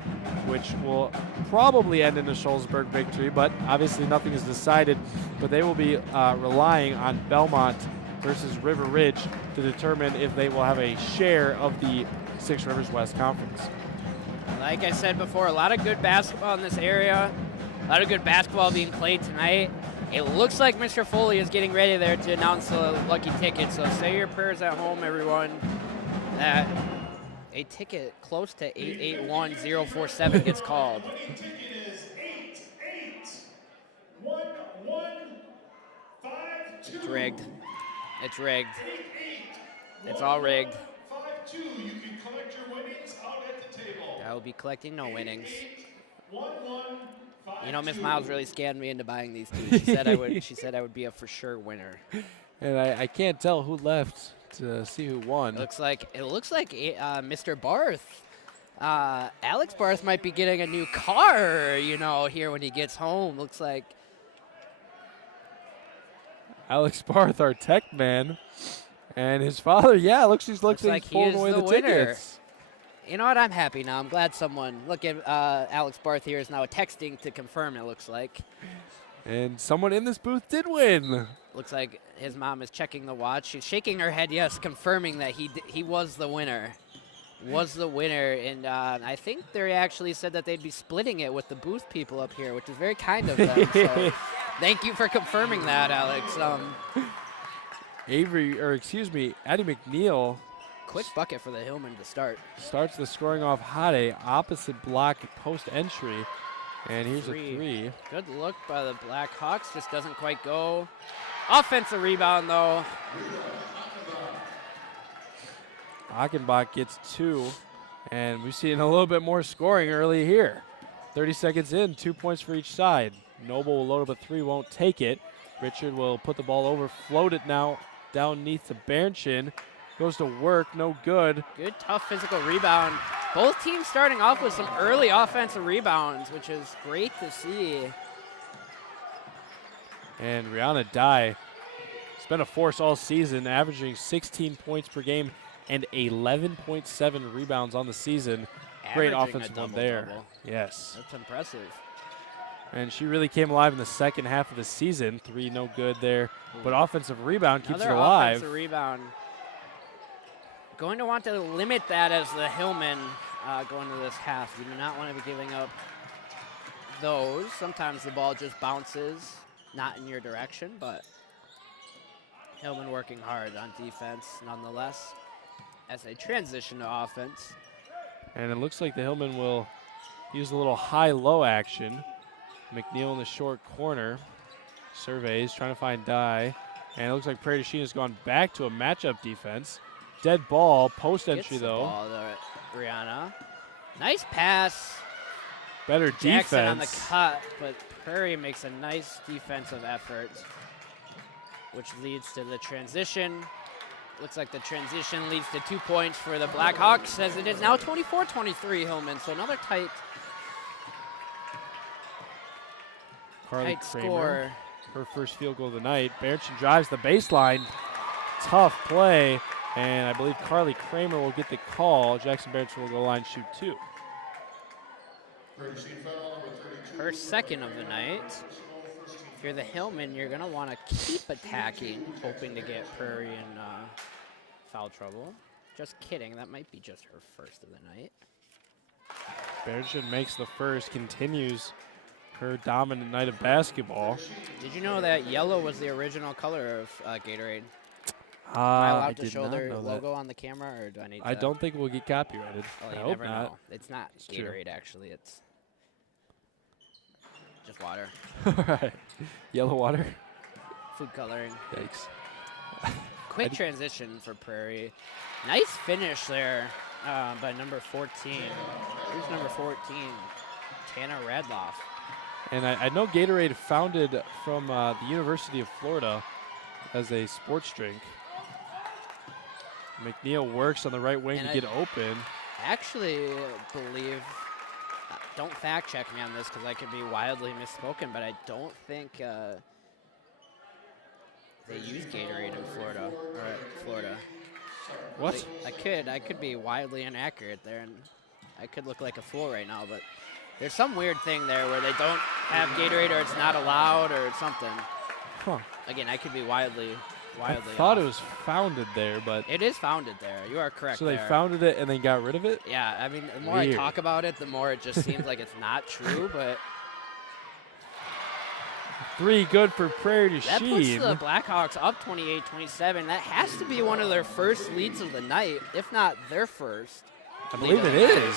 which will probably end in a Shullsburg victory, but obviously nothing is decided. But they will be relying on Belmont versus River Ridge to determine if they will have a share of the Six Rivers West Conference. Like I said before, a lot of good basketball in this area. A lot of good basketball being played tonight. It looks like Mr. Foley is getting ready there to announce the lucky ticket. So say your prayers at home, everyone, that a ticket close to 881047 gets called. Winning ticket is 881152. It's rigged. It's rigged. It's all rigged. 52. You can collect your winnings out at the table. I will be collecting no winnings. 881152. You know, Miss Miles really scammed me into buying these two. She said I would. She said I would be a for sure winner. And I can't tell who left to see who won. It looks like Mr. Barth. Alex Barth might be getting a new car, you know, here when he gets home. Looks like Alex Barth, our tech man, and his father. Yeah, looks like he he's pulling is away the the winner. tickets. You know what? I'm happy now. I'm glad someone. Look at Alex Barth here is now texting to confirm. It looks like. And someone in this booth did win. Looks like his mom is checking the watch. She's shaking her head, yes, confirming that he was the winner. Was the winner, and I think they actually said that they'd be splitting it with the booth people up here, which is very kind of them. So thank you for confirming that, Alex. Addie McNeil. Quick bucket for the Hillman to start. Starts the scoring off hot, a opposite block post entry. And here's a three. Good look by the Blackhawks, just doesn't quite go. Offensive rebound, though. Achenbach gets two, and we've seen a little bit more scoring early here. 30 seconds in, 2 points for each side. Noble will load up a three, won't take it. Richard will put the ball over, float it now down neath to Bernchin. Goes to work, no good. Good, tough physical rebound. Both teams starting off with some early offensive rebounds, which is great to see. And Rihanna Dye has been a force all season, averaging 16 points per game and 11.7 rebounds on the season. Great offensive one there. Yes. That's impressive. And she really came alive in the second half of the season. Three no good there, but offensive rebound keeps it alive. Offensive rebound. Going to want to limit that as the Hillman going to this half. You do not want to be giving up those. Sometimes the ball just bounces, not in your direction, but Hillman working hard on defense nonetheless as they transition to offense. And it looks like the Hillman will use a little high-low action. McNeil in the short corner. Surveys, trying to find Dye. And it looks like Prairie Chien has gone back to a matchup defense. Dead ball, post entry though. Ball to Rihanna. Nice pass. Better Jackson defense on the cut, but Prairie makes a nice defensive effort, which leads to the transition. Looks like the transition leads to 2 points for the Blackhawks as it is now 24-23 Hillman. So another tight Kramer, score. Her first field goal of the night. Bernchin drives the baseline. Tough play. And I believe Carly Kramer will get the call. Jackson Bernchin will go line shoot two. Her second of the night. If you're the Hillman, you're going to want to keep attacking, hoping to get Prairie in foul trouble. Just kidding. That might be just her first of the night. Bernchin makes the first, continues her dominant night of basketball. Did you know that yellow was the original color of Gatorade? Am I I allowed to did show not their know logo on the camera, or do I need to? I don't think we'll get copyrighted. Well, I you hope never not. know. It's not Gatorade, actually. It's just water. All right. Yellow water. Food coloring. Yikes. Quick transition for Prairie. Nice finish there by number 14. Who's number 14? Tana Radloff. And I know Gatorade founded from the University of Florida as a sports drink. McNeil works on the right wing to get open. I actually believe, don't fact check me on this because I could be wildly misspoken, but I don't think they use Gatorade in Florida. Or at Florida. What? I could be wildly inaccurate there, and I could look like a fool right now, but there's some weird thing there where they don't have Gatorade or it's not allowed or something. Huh. Again, I could be wildly I thought off. it was founded there, but It is founded there. You are correct. so they there. founded it and then got rid of it? Yeah, I mean, the more Weird. I talk about it, the more it just seems like it's not true, but 3 good for Prairie to that puts Chien. the Blackhawks up 28-27. That has to be one of their first leads of the night, if not their first. I lead believe of it the night. is.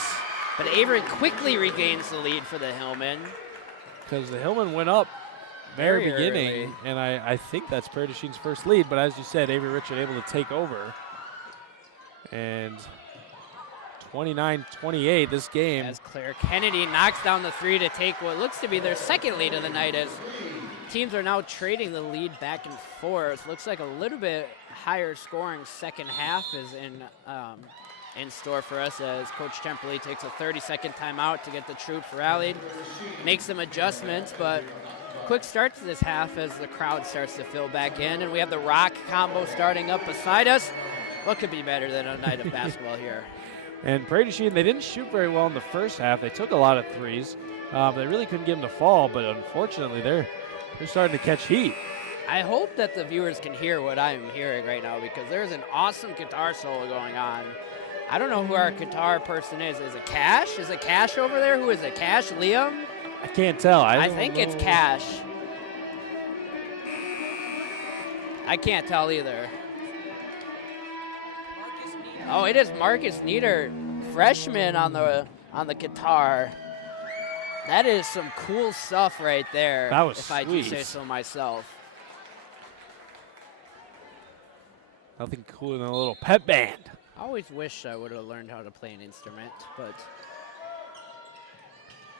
But Avery quickly regains the lead for the Hillmen. Because the Hillmen went up very Very beginning, early. and I think that's Prairie du Chien's first lead. But as you said, Avery Richard able to take over. And 29-28, this game. As Claire Kennedy knocks down the 3 to take what looks to be their second lead of the night, as teams are now trading the lead back and forth. Looks like a little bit higher scoring second half is in store for us, as Coach Temperley takes a 30-second timeout to get the troops rallied, makes some adjustments, but quick start to this half as the crowd starts to fill back in, and we have the rock combo starting up beside us. What could be better than a night of basketball here? And Prairie du Chien, they didn't shoot very well in the first half. They took a lot of threes. But they really couldn't get them to fall, but unfortunately they're starting to catch heat. I hope that the viewers can hear what I'm hearing right now, because there's an awesome guitar solo going on. I don't know who our guitar person is. Is it Cash? Is it Cash over there? Who is it? Cash? Liam? I can't tell. I think it's know. Cash. I can't tell either. Oh, it is Marcus Nieder, freshman on the guitar. That is some cool stuff right there. That was if I do sweet. say so myself. Nothing cooler than a little pep band. I always wish I would have learned how to play an instrument, but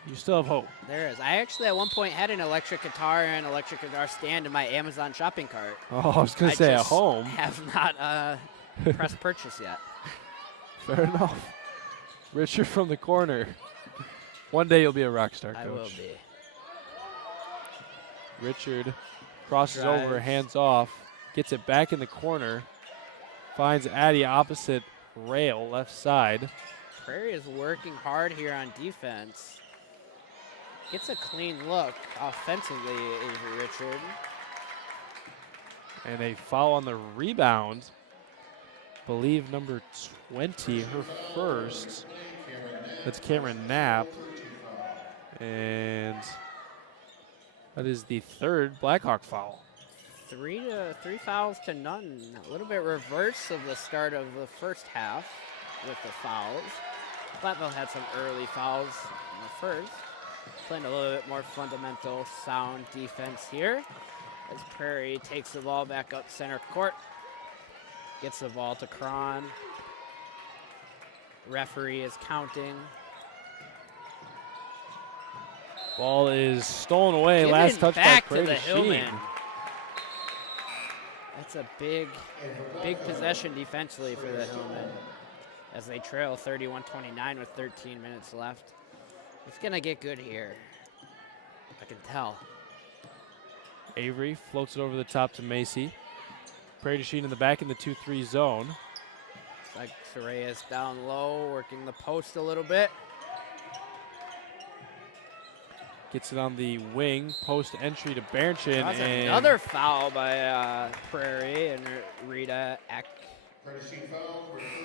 You still have hope. there is. I actually at one point had an electric guitar and electric guitar stand in my Amazon shopping cart. Oh, I was going to say at just home. have not pressed purchase yet. Fair enough. Richard from the corner. One day you'll be a rock star, Coach. I will be. Richard crosses over, Drives. hands off, gets it back in the corner, finds Addie opposite rail, left side. Prairie is working hard here on defense. Gets a clean look offensively, Avery Richard. And a foul on the rebound. Believe number 20, her first. That's Cameron Knapp. And that is the third Blackhawk foul. Three fouls to none. A little bit reverse of the start of the first half with the fouls. Platteville had some early fouls in the first. Playing a little bit more fundamental, sound defense here. As Prairie takes the ball back up center court. Gets the ball to Cron. Referee is counting. Ball is stolen away. Given Last touch by back to Prairie the du Hillmen. Chien. That's a big possession defensively for the Hillmen as they trail 31-29 with 13 minutes left. It's going to get good here. I can tell. Avery floats it over the top to Macy. Prairie du Chien in the back in the 2-3 zone. It's like Sorayas down low, working the post a little bit. Gets it on the wing, post entry to Bernchin. That's and another foul by Prairie and Rita Eck.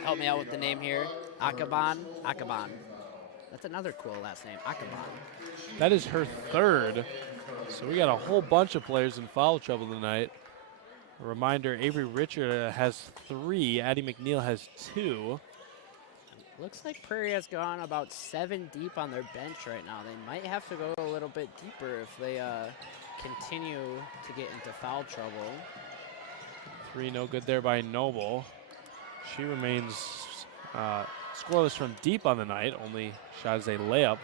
Help me out with the name here. Akaban. That's another cool last name, Akaban. That is her third. So we got a whole bunch of players in foul trouble tonight. A reminder, Avery Richard has 3. Addie McNeil has 2. Looks like Prairie has gone about 7 deep on their bench right now. They might have to go a little bit deeper if they continue to get into foul trouble. 3 no good there by Noble. She remains scoreless from deep on the night. Only shot is a layup.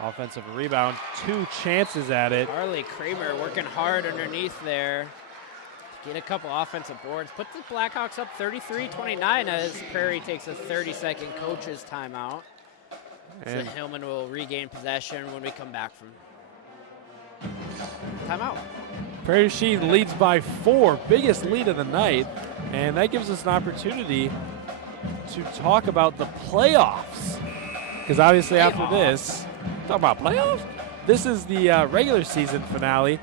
Offensive rebound. 2 chances at it. Harley Kramer working hard underneath there to get a couple offensive boards, put the Blackhawks up 33-29 as Prairie takes a 30-second coach's timeout. So Hillman will regain possession when we come back from timeout. Prairie Chien leads by 4, biggest lead of the night, and that gives us an opportunity to talk about the playoffs. Because obviously after this, talk about playoffs? This is the regular season finale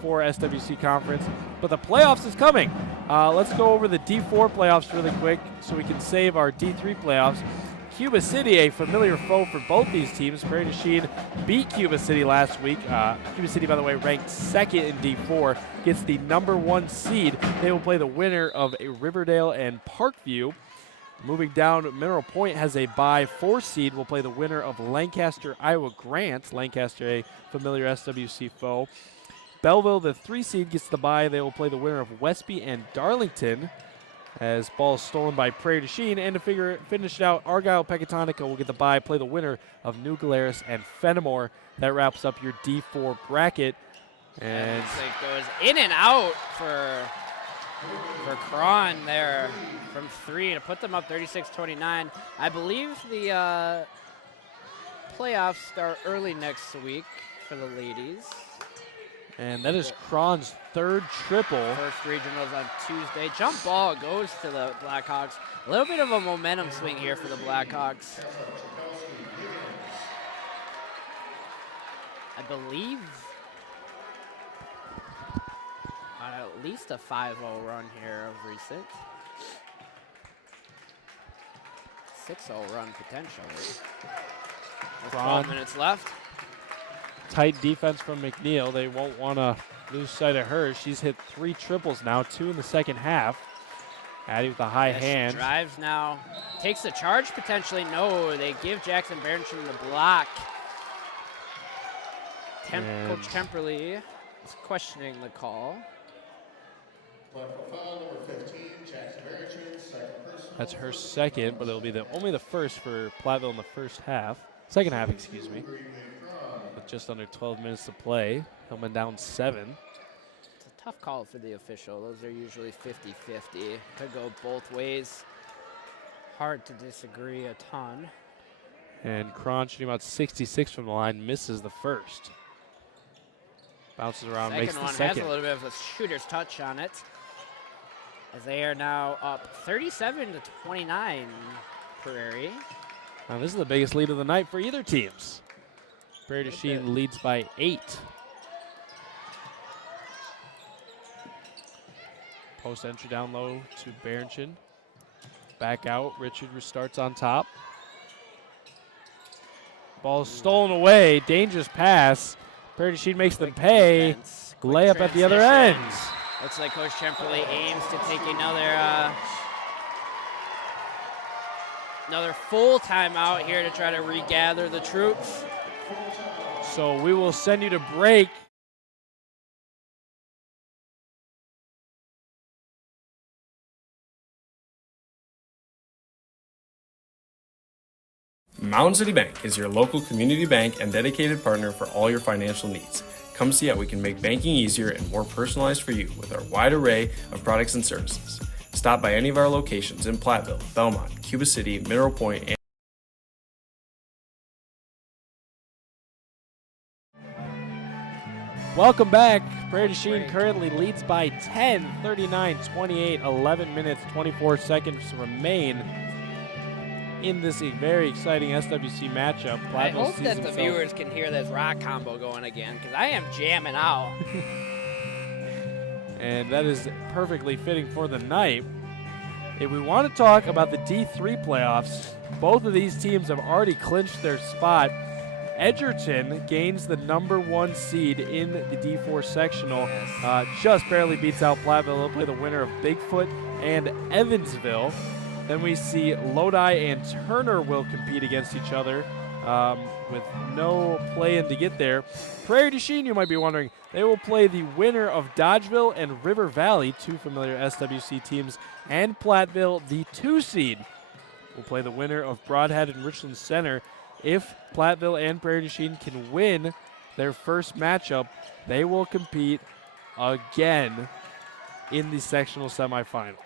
for SWC Conference, but the playoffs is coming. Let's go over the D4 playoffs really quick so we can save our D3 playoffs. Cuba City, a familiar foe for both these teams. Prairie du Chien beat Cuba City last week. Cuba City, by the way, ranked 2nd in D4, gets the #1 seed. They will play the winner of Riverdale and Parkview. Moving down, Mineral Point has a bye. 4 seed will play the winner of Lancaster, Iowa Grant. Lancaster, a familiar SWC foe. Belleville, the 3 seed, gets the bye. They will play the winner of Westby and Darlington. As ball is stolen by Prairie du Chien. And to finish it out, Argyle Pecatonica will get the bye, play the winner of New Glarus and Fenimore. That wraps up your D4 bracket. And it goes in and out for Cron there from 3 to put them up 36-29. I believe the playoffs start early next week for the ladies. And that is Cron's 3rd triple. First regionals on Tuesday. Jump ball goes to the Blackhawks. A little bit of a momentum swing here for the Blackhawks. I believe on at least a 5-0 run here of recent. 6-0 run potentially. With 12 minutes left. Tight defense from McNeil. They won't want to lose sight of her. She's hit 3 triples now, 2 in the second half. Addie with a high hand. She drives now. Takes the charge potentially. No, they give Jackson Berenson the block. Coach Temperley is questioning the call. That's her second, but it'll be only the first for Platteville in the second half, excuse me. With just under 12 minutes to play. Hillman down 7. It's a tough call for the official. Those are usually 50-50. Could go both ways. Hard to disagree a ton. And Cron shooting about 66 from the line, misses the first. Bounces around, makes the second. Second one has a little bit of a shooter's touch on it. As they are now up 37-29, Prairie. Now this is the biggest lead of the night for either teams. Prairie du Chien leads by 8. Post entry down low to Berenson. Back out, Richard restarts on top. Ball stolen away, dangerous pass. Prairie du Chien makes them pay. Layup at the other end. Looks like Coach Temperley aims to take another full timeout here to try to regather the troops. So we will send you to break. Mountain City Bank is your local community bank and dedicated partner for all your financial needs. Come see how we can make banking easier and more personalized for you with our wide array of products and services. Stop by any of our locations in Platteville, Belmont, Cuba City, Mineral Point, and Welcome back. Prairie du Chien currently leads by 10, 39-28, 11 minutes, 24 seconds remain in this very exciting SWC matchup. I hope that the viewers can hear this rock combo going again, because I am jamming out. And that is perfectly fitting for the night. If we want to talk about the D3 playoffs, both of these teams have already clinched their spot. Edgerton gains the #1 seed in the D4 sectional. Just barely beats out Platteville. They'll play the winner of Bigfoot and Evansville. Then we see Lodi and Turner will compete against each other with no play-in to get there. Prairie du Chien, you might be wondering, they will play the winner of Dodgeville and River Valley, 2 familiar SWC teams, and Platteville, the 2 seed, will play the winner of Broadhead and Richland Center. If Platteville and Prairie du Chien can win their first matchup, they will compete again in the sectional semifinal,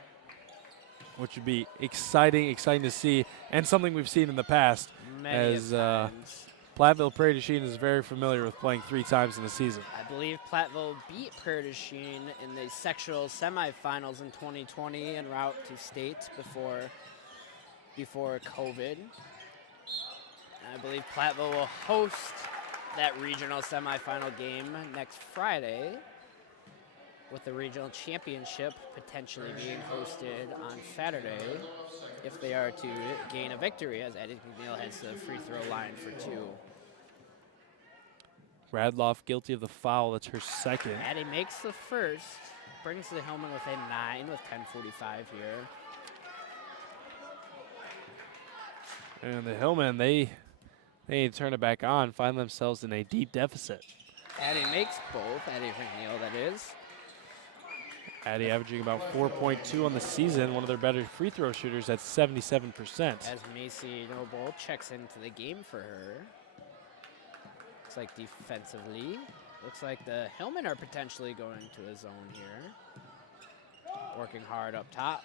which would be exciting to see, and something we've seen in the past. Many as times. Platteville Prairie Chien is very familiar with playing 3 times in the season. I believe Platteville beat Prairie in the sectional semifinals in 2020 en route to state before COVID. I believe Platteville will host that regional semifinal game next Friday, with the regional championship potentially being hosted on Saturday if they are to gain a victory, as Addie McNeil heads to the free throw line for 2. Radloff guilty of the foul. That's her second. Addie makes the first, brings the Hillman within 9 with 10:45 here. And the Hillmen, they need to turn it back on, find themselves in a deep deficit. Addie makes both, Addie McNeil that is. Addie averaging about 4.2 on the season, one of their better free throw shooters at 77%. As Macy Noble checks into the game for her. Looks like defensively, looks like the Hillmen are potentially going to a zone here. Working hard up top.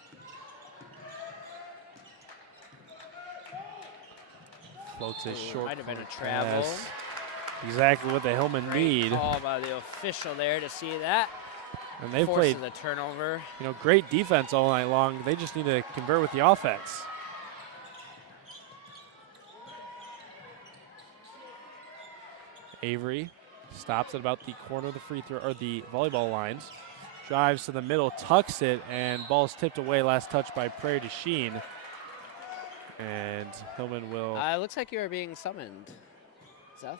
Floats a short. Might have been a travel. Pass. Exactly what the Hillmen need. Great call by the official there to see that. And they've played the turnover. Great defense all night long. They just need to convert with the offense. Avery stops at about the corner of the free throw or the volleyball lines. Drives to the middle, tucks it, and ball's tipped away. Last touch by Prairie to Chien. And Hillman will. Looks like you are being summoned, Seth.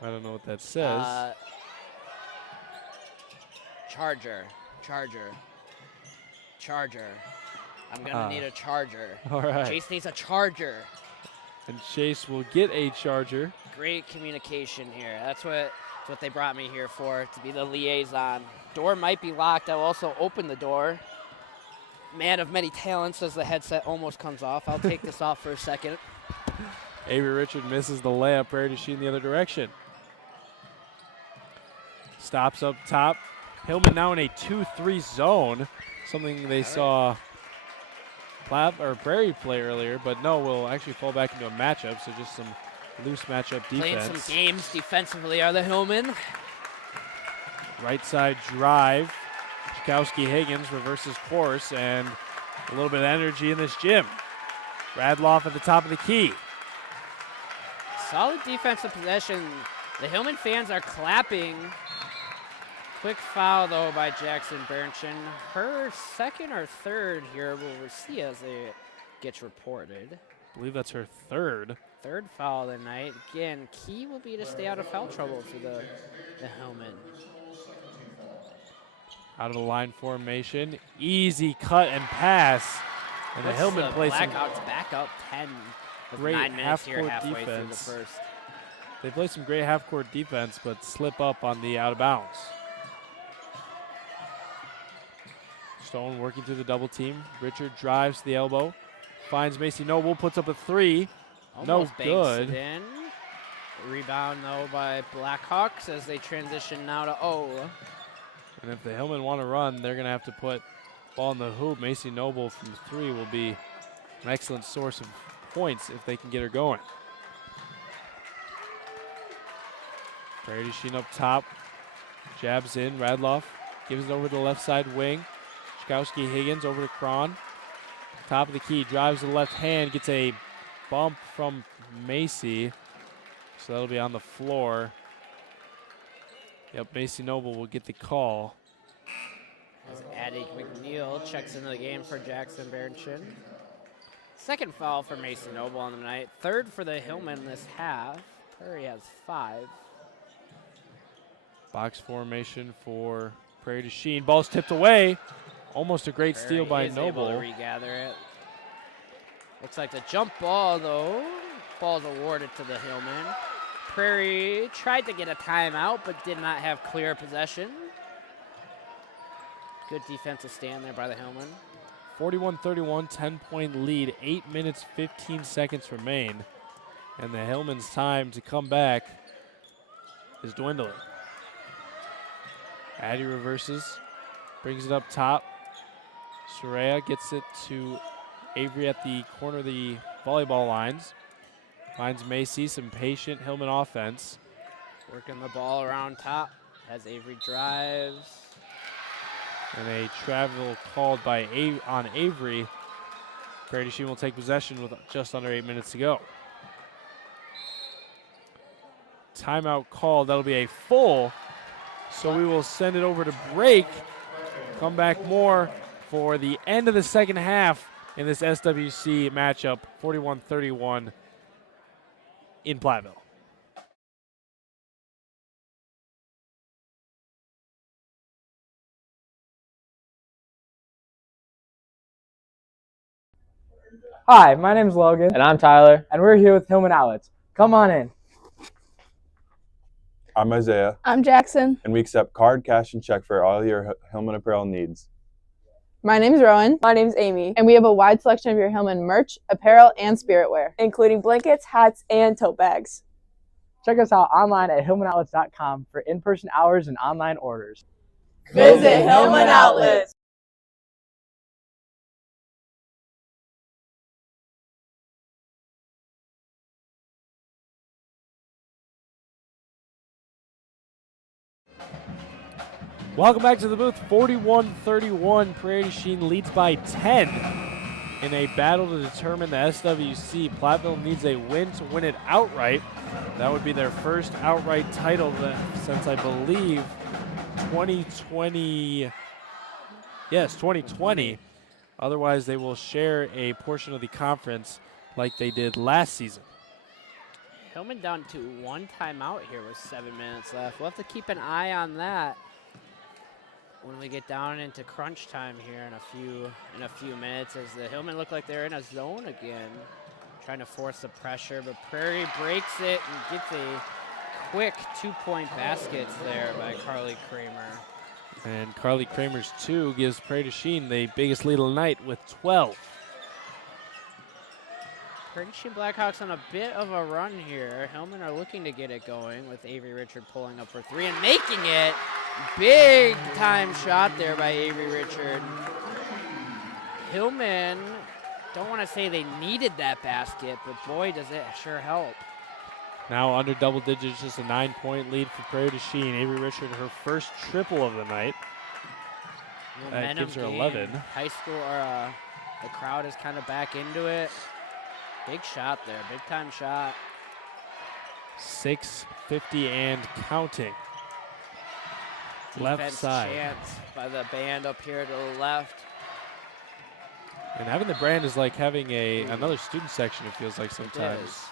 I don't know what that says. Charger. I'm gonna need a charger. All right. Chase needs a charger. And Chase will get a charger. Great communication here. That's what they brought me here for, to be the liaison. Door might be locked. I will also open the door. Man of many talents as the headset almost comes off. I'll take this off for a second. Avery Richard misses the layup. Prairie to Chien the other direction. Stops up top. Hillman now in a 2-3 zone. Something they saw Prairie play earlier, but no, will actually fall back into a matchup, so just some loose matchup defense. Playing some games defensively are the Hillmen. Right side drive. Chikowski-Higgins reverses course, and a little bit of energy in this gym. Radloff at the top of the key. Solid defensive possession. The Hillman fans are clapping. Quick foul, though, by Jackson Bernchin. Her second or third here, we'll see as it gets reported. I believe that's her third. Third foul of the night. Again, key will be to stay out of foul trouble for the Hillman. Out of the line formation. Easy cut and pass. And the Hillman plays some Blackouts back up 10 with great 9 minutes here half-court halfway through the defense. first. They play some great half-court defense, but slip up on the out of bounds. Stone working through the double team. Richard drives to the elbow. Finds Macy Noble, puts up a 3. Almost no banks good. It in. Rebound, though, by Blackhawks as they transition now to O. And if the Hillmen want to run, they're going to have to put ball in the hoop. Macy Noble from 3 will be an excellent source of points if they can get her going. Prairie to Chien up top. Jabs in. Radloff gives it over to the left side wing. Chikowski-Higgins over to Cron. Top of the key. Drives to the left hand. Gets a bump from Macy. So that'll be on the floor. Yep, Macy Noble will get the call. As Addie McNeil checks into the game for Jackson Bernchin. Second foul for Macy Noble on the night. Third for the Hillmen this half. Prairie has 5. Box formation for Prairie to Chien. Ball's tipped away. Almost a great steal by Prairie is able Noble. to regather it. Looks like the jump ball, though. Ball's awarded to the Hillmen. Prairie tried to get a timeout, but did not have clear possession. Good defensive stand there by the Hillmen. 41-31, 10-point lead. 8 minutes, 15 seconds remain. And the Hillmen's time to come back is dwindling. Addy reverses, brings it up top. Soraya gets it to Avery at the corner of the volleyball lines. Finds Macy, some patient Hillman offense. Working the ball around top as Avery drives. And a travel called by on Avery. Prairie Chien will take possession with just under 8 minutes to go. Timeout called. That'll be a full. So we will send it over to break. Come back more for the end of the second half in this SWC matchup, 41-31 in Platteville. Hi, my name's Logan. And I'm Tyler. And we're here with Hillman Outlets. Come on in. I'm Isaiah, I'm Jackson. and we accept card, cash, and check for all your Hillman apparel needs. My name's Rowan. My name's Amy. And we have a wide selection of your Hillman merch, apparel, and spirit wear, including blankets, hats, and tote bags. Check us out online at hillmanoutlets.com for in-person hours and online orders. Visit Hillman Outlets. Welcome back to the booth. 41-31. Prairie Chien leads by 10 in a battle to determine the SWC. Platteville needs a win to win it outright. That would be their first outright title since, I believe, 2020. Yes, 2020. Otherwise, they will share a portion of the conference like they did last season. Hillman down to one timeout here with 7 minutes left. We'll have to keep an eye on that when we get down into crunch time here in a few minutes, as the Hillman look like they're in a zone again, trying to force the pressure, but Prairie breaks it and gets a quick 2-point baskets there by Carly Kramer. And Carly Kramer's 2 gives Prairie Chien the biggest lead of the night with 12. Prairie Chien Blackhawks on a bit of a run here. Hillman are looking to get it going with Avery Richard pulling up for 3 and making it. Big time shot there by Avery Richard. Hillman, don't want to say they needed that basket, but boy, does it sure help. Now under double digits, just a 9-point lead for Prairie Chien. Avery Richard, her first triple of the night. That gives her 11. High school, the crowd is kind of back into it. Big shot there, big time shot. 6:50 and counting. Defense Left side. chance by the band up here to the left. And having the brand is like having another student section, it feels like sometimes.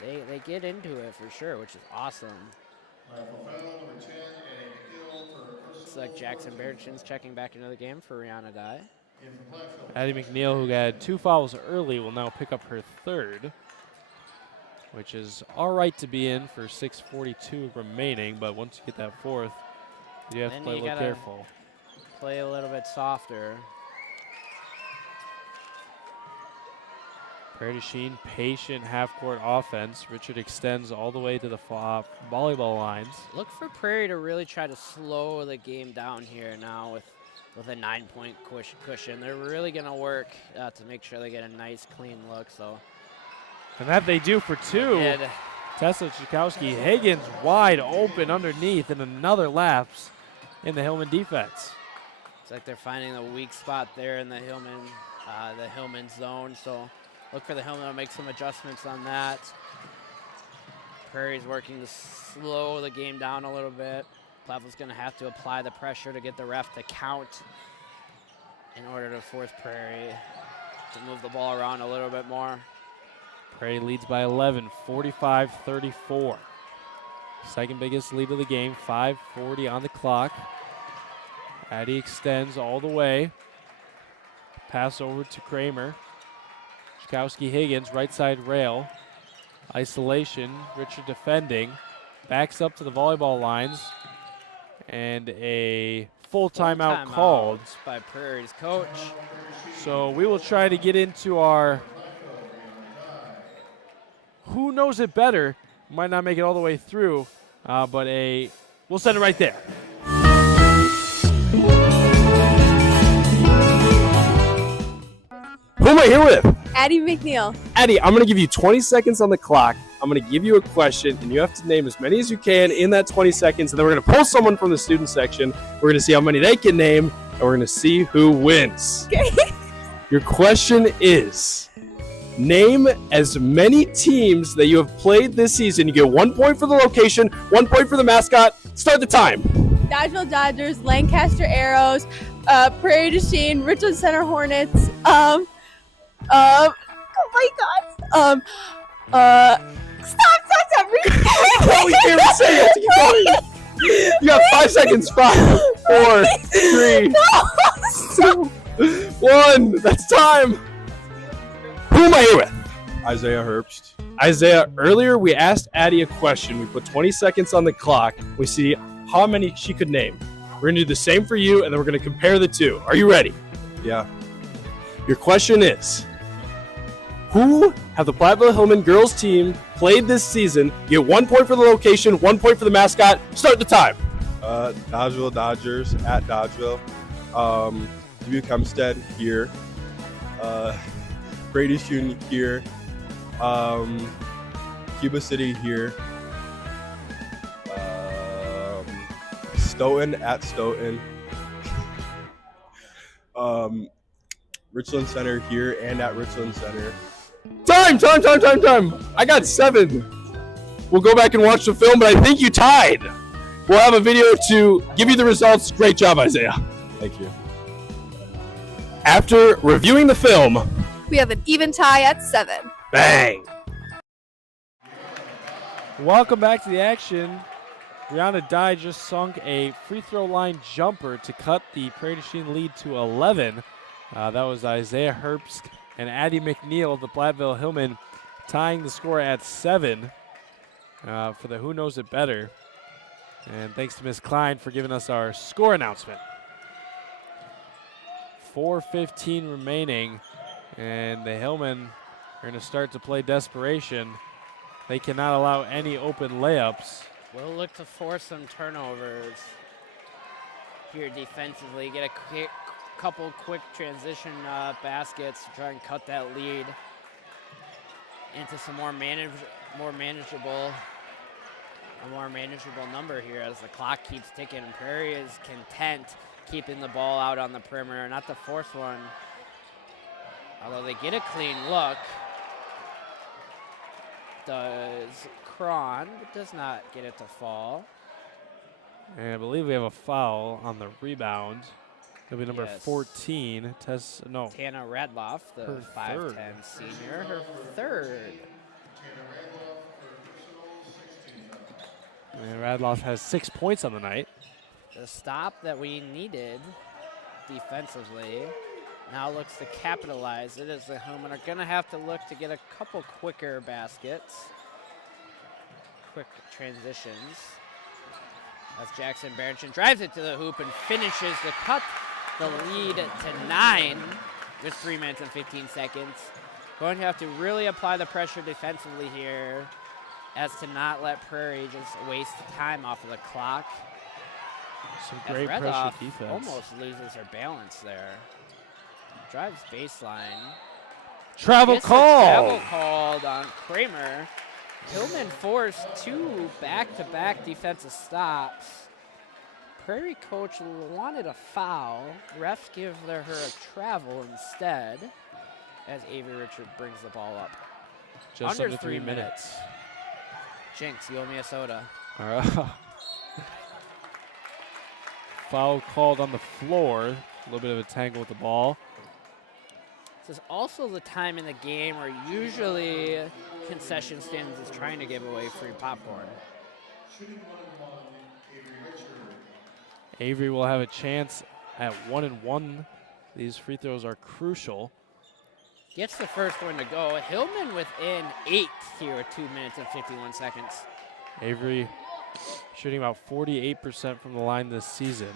They get into it for sure, which is awesome. Looks like Jackson Berchin's checking back into the game for Rihanna Dye. Addie McNeil, who had 2 fouls early, will now pick up her 3rd, which is all right to be in for 6:42 remaining, but once you get that 4th, you have to play a little careful. Play a little bit softer. Prairie Chien, patient half-court offense. Richard extends all the way to the volleyball lines. Look for Prairie to really try to slow the game down here now with a 9-point cushion. They're really going to work to make sure they get a nice, clean look. And that they do for 2. Tessa Chikowski Higgins wide open underneath, and another lapse in the Hillman defense. It's like they're finding the weak spot there in the Hillman zone. So look for the Hillman to make some adjustments on that. Prairie's working to slow the game down a little bit. Platteville's going to have to apply the pressure to get the ref to count in order to force Prairie to move the ball around a little bit more. Prairie leads by 11, 45-34. Second biggest lead of the game, 5:40 on the clock. Addy extends all the way. Pass over to Kramer. Chikowski Higgins, right side rail. Isolation, Richard defending. Backs up to the volleyball lines. And a full timeout called by Prairie's coach. So we will try to get into our who knows it better. Might not make it all the way through, but we'll send it right there. Who am I here with? Addie McNeil. Addie, I'm going to give you 20 seconds on the clock. I'm going to give you a question, and you have to name as many as you can in that 20 seconds. And then we're going to pull someone from the student section. We're going to see how many they can name, and we're going to see who wins. Okay. Your question is, name as many teams that you have played this season. You get 1 point for the location, 1 point for the mascot. Start the time. Dodgeville Dodgers, Lancaster Arrows, Prairie to Chien, Richland Center Hornets, oh my God. Stop. Oh, you can't even say it. Keep going. You got 5 seconds. 5, 4, 3, 2, 1. That's time. Who am I here with? Isaiah Herbst. Isaiah, earlier we asked Addie a question. We put 20 seconds on the clock. We see how many she could name. We're going to do the same for you, and then we're going to compare the two. Are you ready? Yeah. Your question is, who have the Platteville Hillman girls team played this season? You get 1 point for the location, 1 point for the mascot. Start the time. Dodgeville Dodgers at Dodgeville. Dubuque Hempstead here. Brady Chien here. Cuba City here. Stoughton at Stoughton. Richland Center here and at Richland Center. Time. I got 7. We'll go back and watch the film, but I think you tied. We'll have a video to give you the results. Great job, Isaiah. Thank you. After reviewing the film, We have an even tie at 7. bang. Welcome back to the action. Brianna Dye just sunk a free throw line jumper to cut the Prairie du Chien lead to 11. That was Isaiah Herbst and Addie McNeil of the Platteville Hillman tying the score at 7 for the Who Knows It Better. And thanks to Ms. Klein for giving us our score announcement. 4:15 remaining, and the Hillmen are going to start to play desperation. They cannot allow any open layups. We'll look to force some turnovers here defensively. Get a couple quick transition baskets to try and cut that lead into some more manageable number here as the clock keeps ticking. Prairie is content keeping the ball out on the perimeter, not the fourth one. Although they get a clean look. Does Cron, but does not get it to fall. And I believe we have a foul on the rebound. It'll be number Yes. 14. Tana Radloff, the Her 5'10 third. senior, her third. And Radloff has 6 points on the night. The stop that we needed defensively now looks to capitalize it as the Hillmen are going to have to look to get a couple quicker baskets. Quick transitions. As Jackson Berenchin drives it to the hoop and finishes to cut the lead to 9 with 3 minutes and 15 seconds. Going to have to really apply the pressure defensively here as to not let Prairie just waste time off of the clock. Some As great pressure Redloff defense. almost loses her balance there. Drives baseline. Travel Gets a call. Travel called on Kramer. Hillman forced 2 back-to-back defensive stops. Prairie coach wanted a foul. Refs give her a travel instead as Avery Richard brings the ball up. Just under 3 minutes. Jinx, you owe me a soda. All right. Foul called on the floor. A little bit of a tangle with the ball. This is also the time in the game where usually concession stands is trying to give away free popcorn. Avery will have a chance at 1-1. These free throws are crucial. Gets the first one to go. Hillman within 8 here at 2 minutes and 51 seconds. Avery shooting about 48% from the line this season.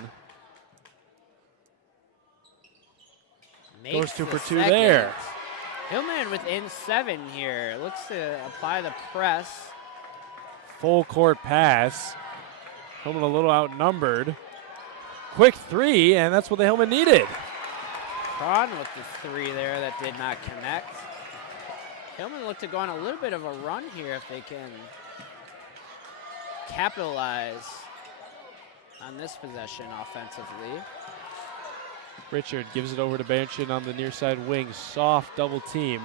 Makes Goes 2 the for 2 second. there. Hillman within 7 here. Looks to apply the press. Full court pass. Hillman a little outnumbered. quick three, and that's what the Hillmen needed. Cron with the three there that did not connect. Hillmen look to go on a little bit of a run here if they can capitalize on this possession offensively. Richard gives it over to Berenchen on the near side wing. Soft double team.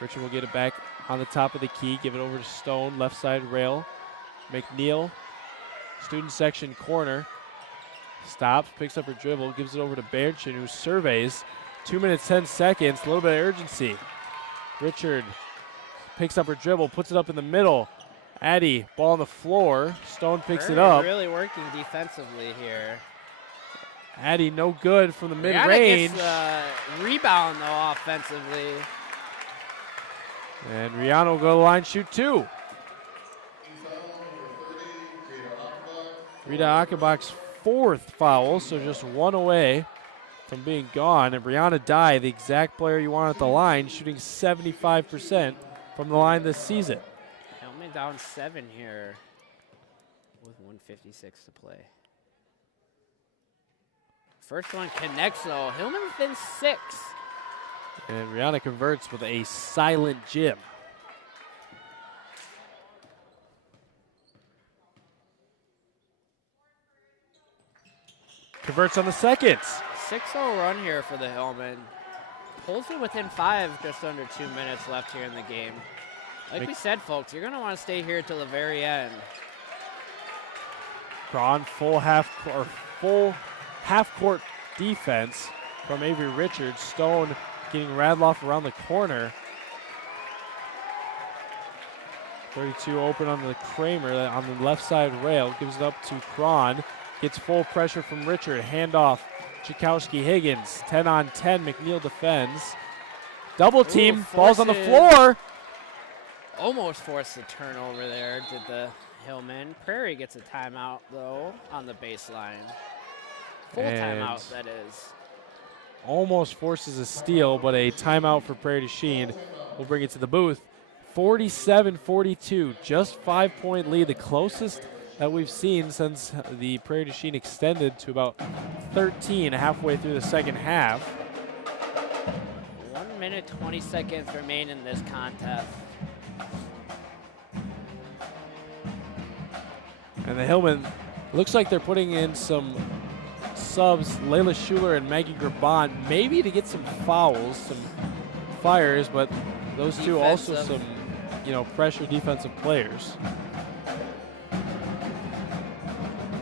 Richard will get it back on the top of the key. Give it over to Stone, left side rail. McNeil, student section corner. Stops, picks up her dribble, gives it over to Berenchen, who surveys. 2 minutes, 10 seconds, a little bit of urgency. Richard picks up her dribble, puts it up in the middle. Addie, ball on the floor. Stone picks it up. Really working defensively here. Addie no good from the mid-range. Gets the rebound, though, offensively. And Rihanna will go to the line, shoot two. Rita Achenbach's fourth foul, so just one away from being gone. And Brianna Dye, the exact player you want at the line, shooting 75% from the line this season. Hillman down 7 here with 1:56 to play. First one connects, though. Hillman within 6. And Rihanna converts with a silent Jim. Converts on the second. 6-0 run here for the Hillmen. Pulls it within 5, just under 2 minutes left here in the game. Like we said, folks, you're going to want to stay here till the very end. Cron full half court defense from Avery Richards. Stone getting Radloff around the corner. 32 open on the Kramer on the left side rail. Gives it up to Cron. Gets full pressure from Richard. Handoff. Chikowski-Higgins. 10 on 10. McNeil defends. Double team. Ball's on the floor. Almost forced the turnover there, did the Hillmen. Prairie gets a timeout, though, on the baseline. Full timeout, that is. Almost forces a steal, but a timeout for Prairie du Chien will bring it to the booth. 47-42, just 5-point lead, the closest that we've seen since the Prairie du Chien extended to about 13 halfway through the second half. 1 minute, 20 seconds remain in this contest. And the Hillmen, looks like they're putting in some subs, Layla Schuler and Maggie Grabant, maybe to get some fouls, some fires, but those two also some, pressure defensive players.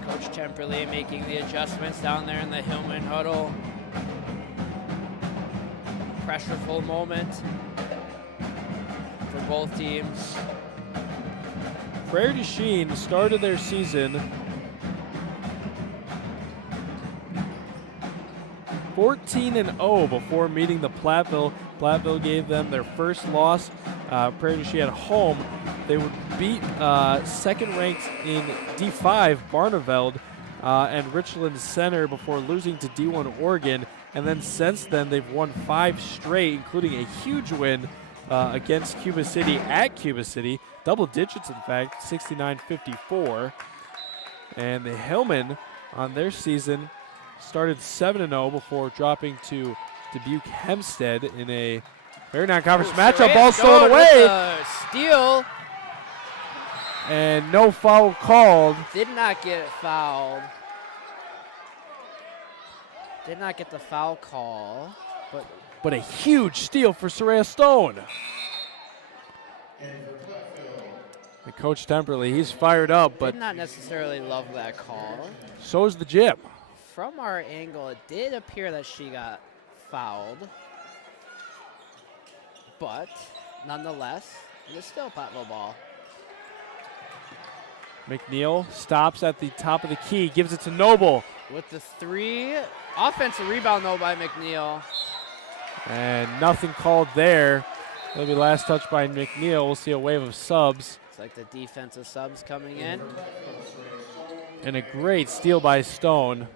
Coach Temperley making the adjustments down there in the Hillman huddle. Pressureful moment for both teams. Prairie du Chien started their season 14-0 before meeting the Platteville. Platteville gave them their first loss. Prairie du Chien at home. They would beat second-ranked in D5 Barneveld and Richland Center before losing to D1 Oregon. And then since then, they've won 5 straight, including a huge win against Cuba City at Cuba City. Double digits, in fact, 69-54. And the Hillmen on their season started 7-0 before dropping to Dubuque Hempstead in a very non-conference matchup. Ball stolen away. Steal. And no foul called. Did not get fouled. Did not get the foul call. But a huge steal for Soraya Stone. And Coach Temperley, he's fired up, but did not necessarily love that call. So is the Jim. From our angle, it did appear that she got fouled. But nonetheless, it is still Platteville ball. McNeil stops at the top of the key, gives it to Noble. With the 3, offensive rebound though by McNeil. And nothing called there. It'll be last touch by McNeil. We'll see a wave of subs. It's like the defensive subs coming in. And a great steal by Stone.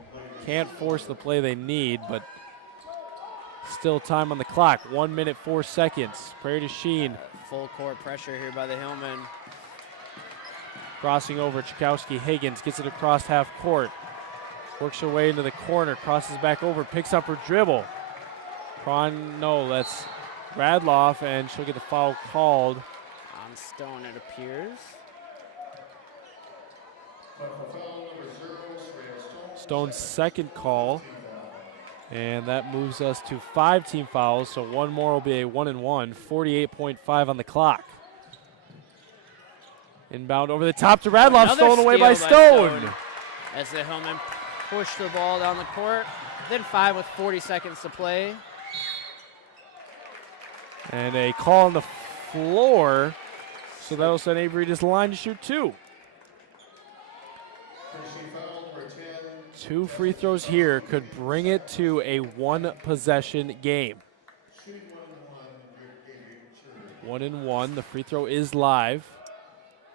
Can't force the play they need, but still time on the clock. 1 minute, 4 seconds. Prairie du Chien. Full court pressure here by the Hillmen. Crossing over Chikowski-Higgins, gets it across half court. Works her way into the corner, crosses back over, picks up her dribble. Cron, no, that's Radloff, and she'll get the foul called. On Stone, it appears. Stone's second call, and that moves us to 5 team fouls, so one more will be a 1-and-1, 48.5 on the clock. Inbound over the top to Radloff, Another stolen away by steal Stone. As the Hillmen push the ball down the court. Then 5 with 40 seconds to play. And a call on the floor, so that'll send Avery to the line to shoot 2. 2 free throws here could bring it to a 1-possession game. 1-and-1, the free throw is live.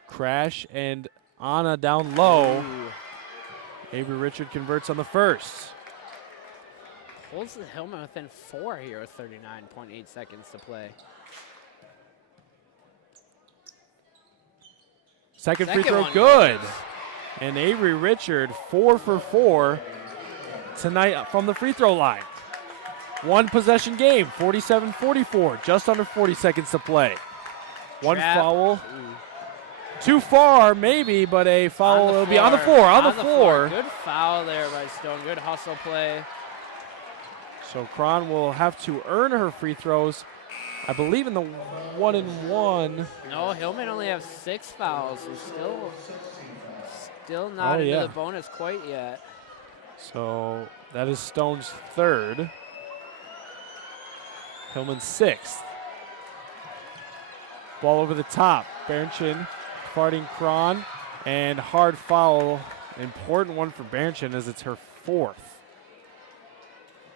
Crash and Anna down low. Ooh. Avery Richard converts on the first. Holds the Hillmen within 4 here with 39.8 seconds to play. Second free throw good. And Avery Richard 4 for 4 tonight from the free throw line. 1-possession game, 47-44, just under 40 seconds to play. One foul. Ooh. Too far, maybe, but a foul will be on the floor. On the floor. Good foul there by Stone. Good hustle play. So Cron will have to earn her free throws, I believe, in the 1-and-1. No, Hillmen only have 6 fouls. So still not into the bonus quite yet. So that is Stone's third. Hillman's 6th. Ball over the top. Bernchin farting Cron, and hard foul. Important one for Bernchin as it's her 4th.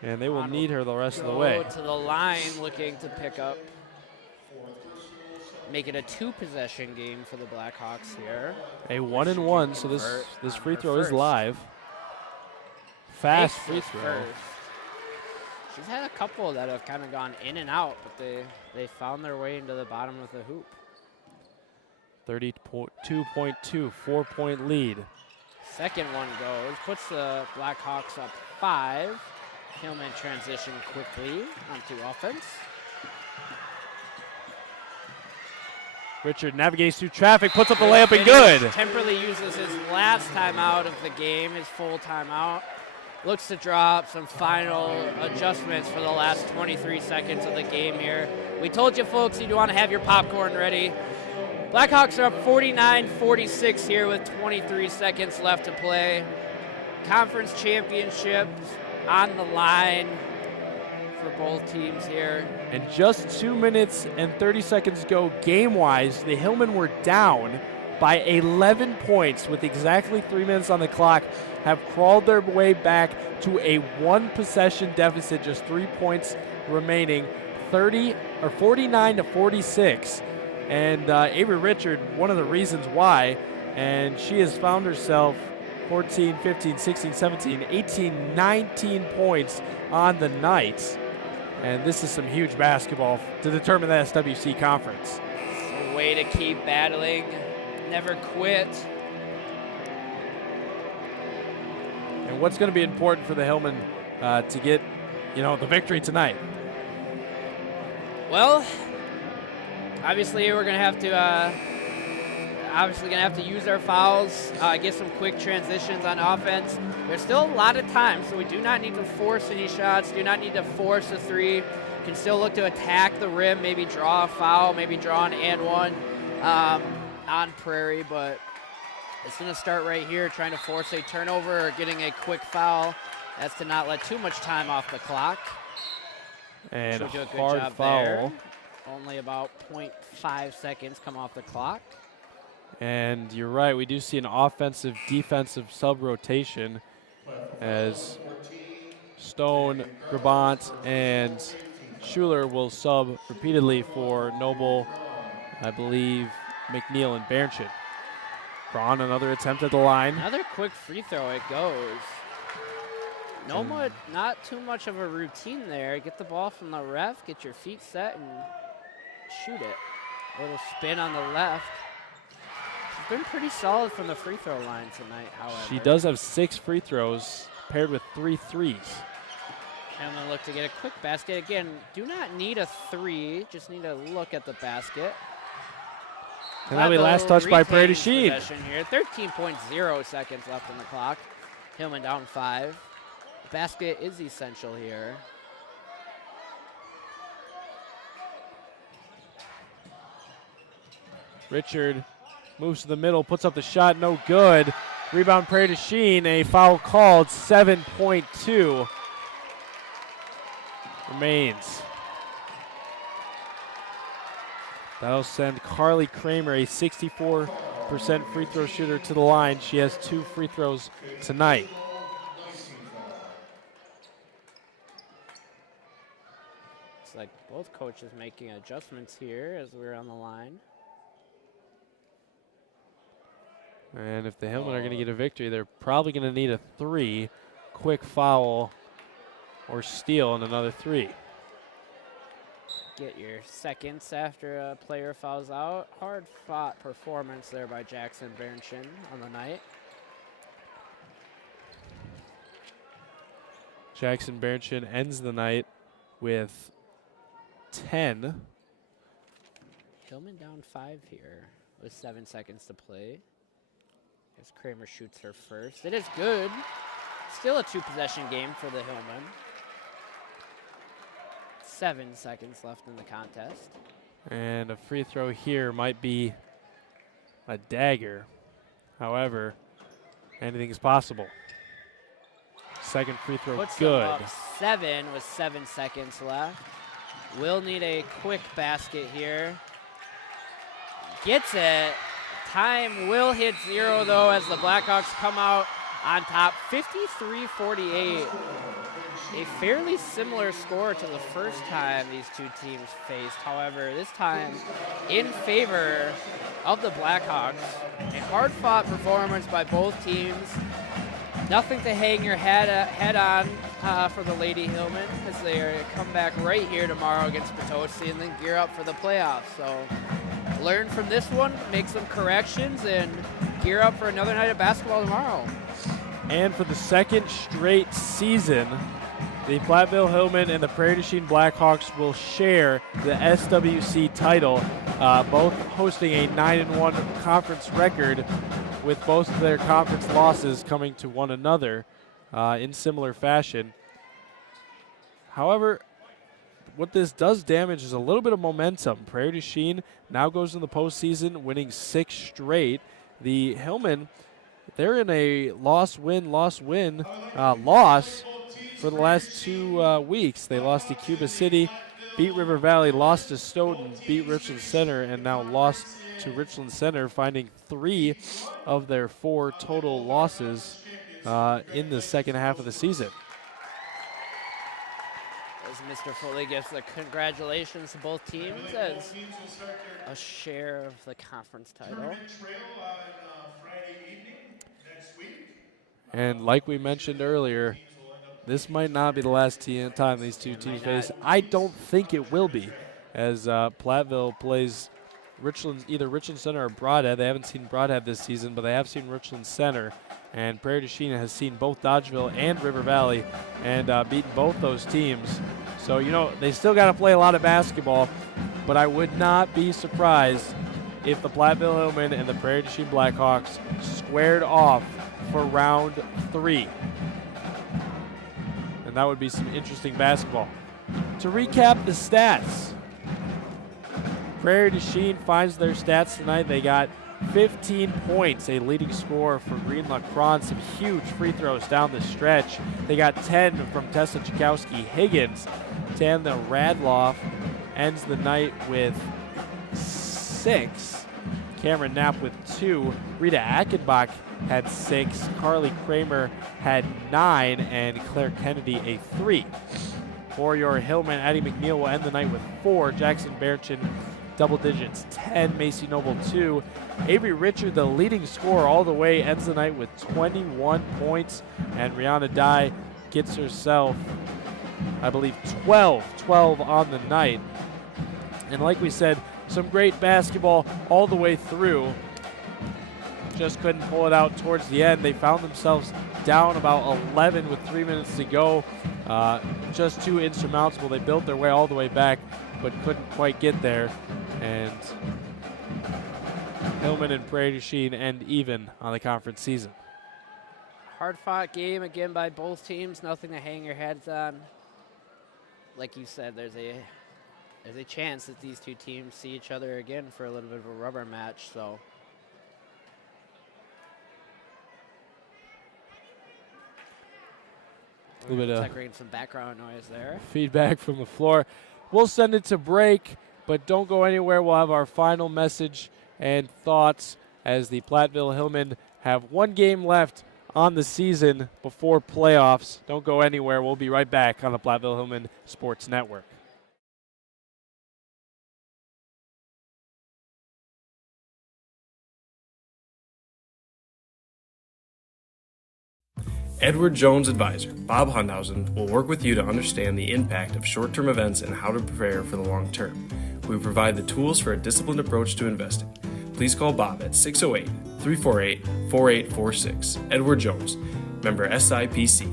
And they will need her the rest of the way. To the line looking to pick up. Make it a 2-possession game for the Blackhawks here. A 1-and-1, so this free throw is live. Fast free throw. She's had a couple that have kind of gone in and out, but they found their way into the bottom of the hoop. 32.2, 4-point lead. Second one goes, puts the Blackhawks up 5. Hillman transition quickly onto offense. Richard navigates through traffic, puts up the layup, and good. Temporarily uses his last timeout of the game, his full timeout. Looks to draw up some final adjustments for the last 23 seconds of the game here. We told you folks you'd want to have your popcorn ready. Blackhawks are up 49-46 here with 23 seconds left to play. Conference championships on the line for both teams here. And just 2 minutes and 30 seconds to go game-wise, the Hillmen were down by 11 points with exactly 3 minutes on the clock, have crawled their way back to a 1-possession deficit, just 3 points remaining, 49-46. And Avery Richard, one of the reasons why, and she has found herself 14, 15, 16, 17, 18, 19 points on the night. And this is some huge basketball to determine the SWC conference. A way to keep battling, never quit. And what's going to be important for the Hillmen to get, the victory tonight? Well, obviously we're going to have to use our fouls, get some quick transitions on offense. There's still a lot of time, so we do not need to force any shots, do not need to force a 3. Can still look to attack the rim, maybe draw a foul, maybe draw an and-one on Prairie, but it's going to start right here, trying to force a turnover or getting a quick foul. That's to not let too much time off the clock. And do a good hard job foul. there. Only about 0.5 seconds come off the clock. And you're right, we do see an offensive-defensive sub-rotation as Stone, Grabant, and Schuler will sub repeatedly for Noble, I believe, McNeil, and Bernchin. Braun, another attempt at the line. Another quick free throw, it goes. Not too much of a routine there. Get the ball from the ref, get your feet set, and shoot it. A little spin on the left. She's been pretty solid from the free throw line tonight, however. She does have 6 free throws paired with 3 threes. And then look to get a quick basket. Again, do not need a 3, just need to look at the basket. And that'll be last touch by Prairie to Chien. Here. 13.0 seconds left on the clock. Hillman down 5. The basket is essential here. Richard moves to the middle, puts up the shot, no good. Rebound Prairie to Chien, a foul called, 7.2 remains. That'll send Carly Kramer, a 64% free throw shooter, to the line. She has 2 free throws tonight. Looks like both coaches making adjustments here as we're on the line. And if the Hillmen are going to get a victory, they're probably going to need a 3, quick foul, or steal, and another 3. Get your seconds after a player fouls out. Hard-fought performance there by Jackson Bernchin on the night. Jackson Bernchin ends the night with 10. Hillman down 5 here with 7 seconds to play. As Kramer shoots her first. It is good. Still a 2-possession game for the Hillmen. 7 seconds left in the contest. And a free throw here might be a dagger. However, anything is possible. Second free throw, Puts good. them up 7 with 7 seconds left. Will need a quick basket here. Gets it. Time will hit 0 though as the Blackhawks come out on top, 53-48. A fairly similar score to the first time these two teams faced. However, this time in favor of the Blackhawks. A hard-fought performance by both teams. Nothing to hang your head on for the Lady Hillmen as they are come back right here tomorrow against Potosi and then gear up for the playoffs. So learn from this one, make some corrections, and gear up for another night of basketball tomorrow. And for the second straight season, the Platteville Hillmen and the Prairie du Chien Blackhawks will share the SWC title, both hosting a 9-1 conference record, with both of their conference losses coming to one another in similar fashion. However, what this does damage is a little bit of momentum. Prairie du Chien now goes in the postseason, winning 6 straight. The Hillmen, they're in a loss for the last 2 weeks. They lost to Cuba City, beat River Valley, lost to Stoughton, beat Richland Center, and now lost to Richland Center, finding 3 of their 4 total losses in the second half of the season. As Mr. Foley gives the congratulations to both teams as a share of the conference title. And like we mentioned earlier, this might not be the last time these two teams face. I don't think it will be, as Platteville plays either Richland Center or Broadhead. They haven't seen Broadhead this season, but they have seen Richland Center. And Prairie du Chien has seen both Dodgeville and River Valley and beaten both those teams. So, you know, they still got to play a lot of basketball, but I would not be surprised if the Platteville Hillmen and the Prairie du Chien Blackhawks squared off for round 3. And that would be some interesting basketball. To recap the stats, Prairie du Chien finds their stats tonight. They got 15 points, a leading score for Green LaCron, some huge free throws down the stretch. They got 10 from Tessa Chakowski-Higgins. Tanda Radloff ends the night with 6. Cameron Knapp with 2. Rita Achenbach had 6. Carly Kramer had 9. And Claire Kennedy a 3. For your Hillmen, Addie McNeil will end the night with 4. Jackson Bernchin, double digits, 10. Macy Noble, 2. Avery Richard, the leading scorer all the way, ends the night with 21 points. And Rihanna Dye gets herself, I believe, 12 on the night. And like we said, some great basketball all the way through. just couldn't pull it out towards the end. They found themselves down about 11 with 3 minutes to go. Just too insurmountable. They built their way all the way back, but couldn't quite get there. And Hillman and Prairie Chien end even on the conference season. Hard-fought game again by both teams. Nothing to hang your heads on. Like you said, there's a chance that these two teams see each other again for a little bit of a rubber match. So. A little bit of decorating some background noise there. Feedback from the floor. We'll send it to break, but don't go anywhere. We'll have our final message and thoughts as the Platteville Hillmen have one game left on the season before playoffs. Don't go anywhere. We'll be right back on the Platteville Hillman Sports Network. Edward Jones Advisor, Bob Hundhausen, will work with you to understand the impact of short-term events and how to prepare for the long term. We provide the tools for a disciplined approach to investing. Please call Bob at 608-348-4846. Edward Jones, member SIPC.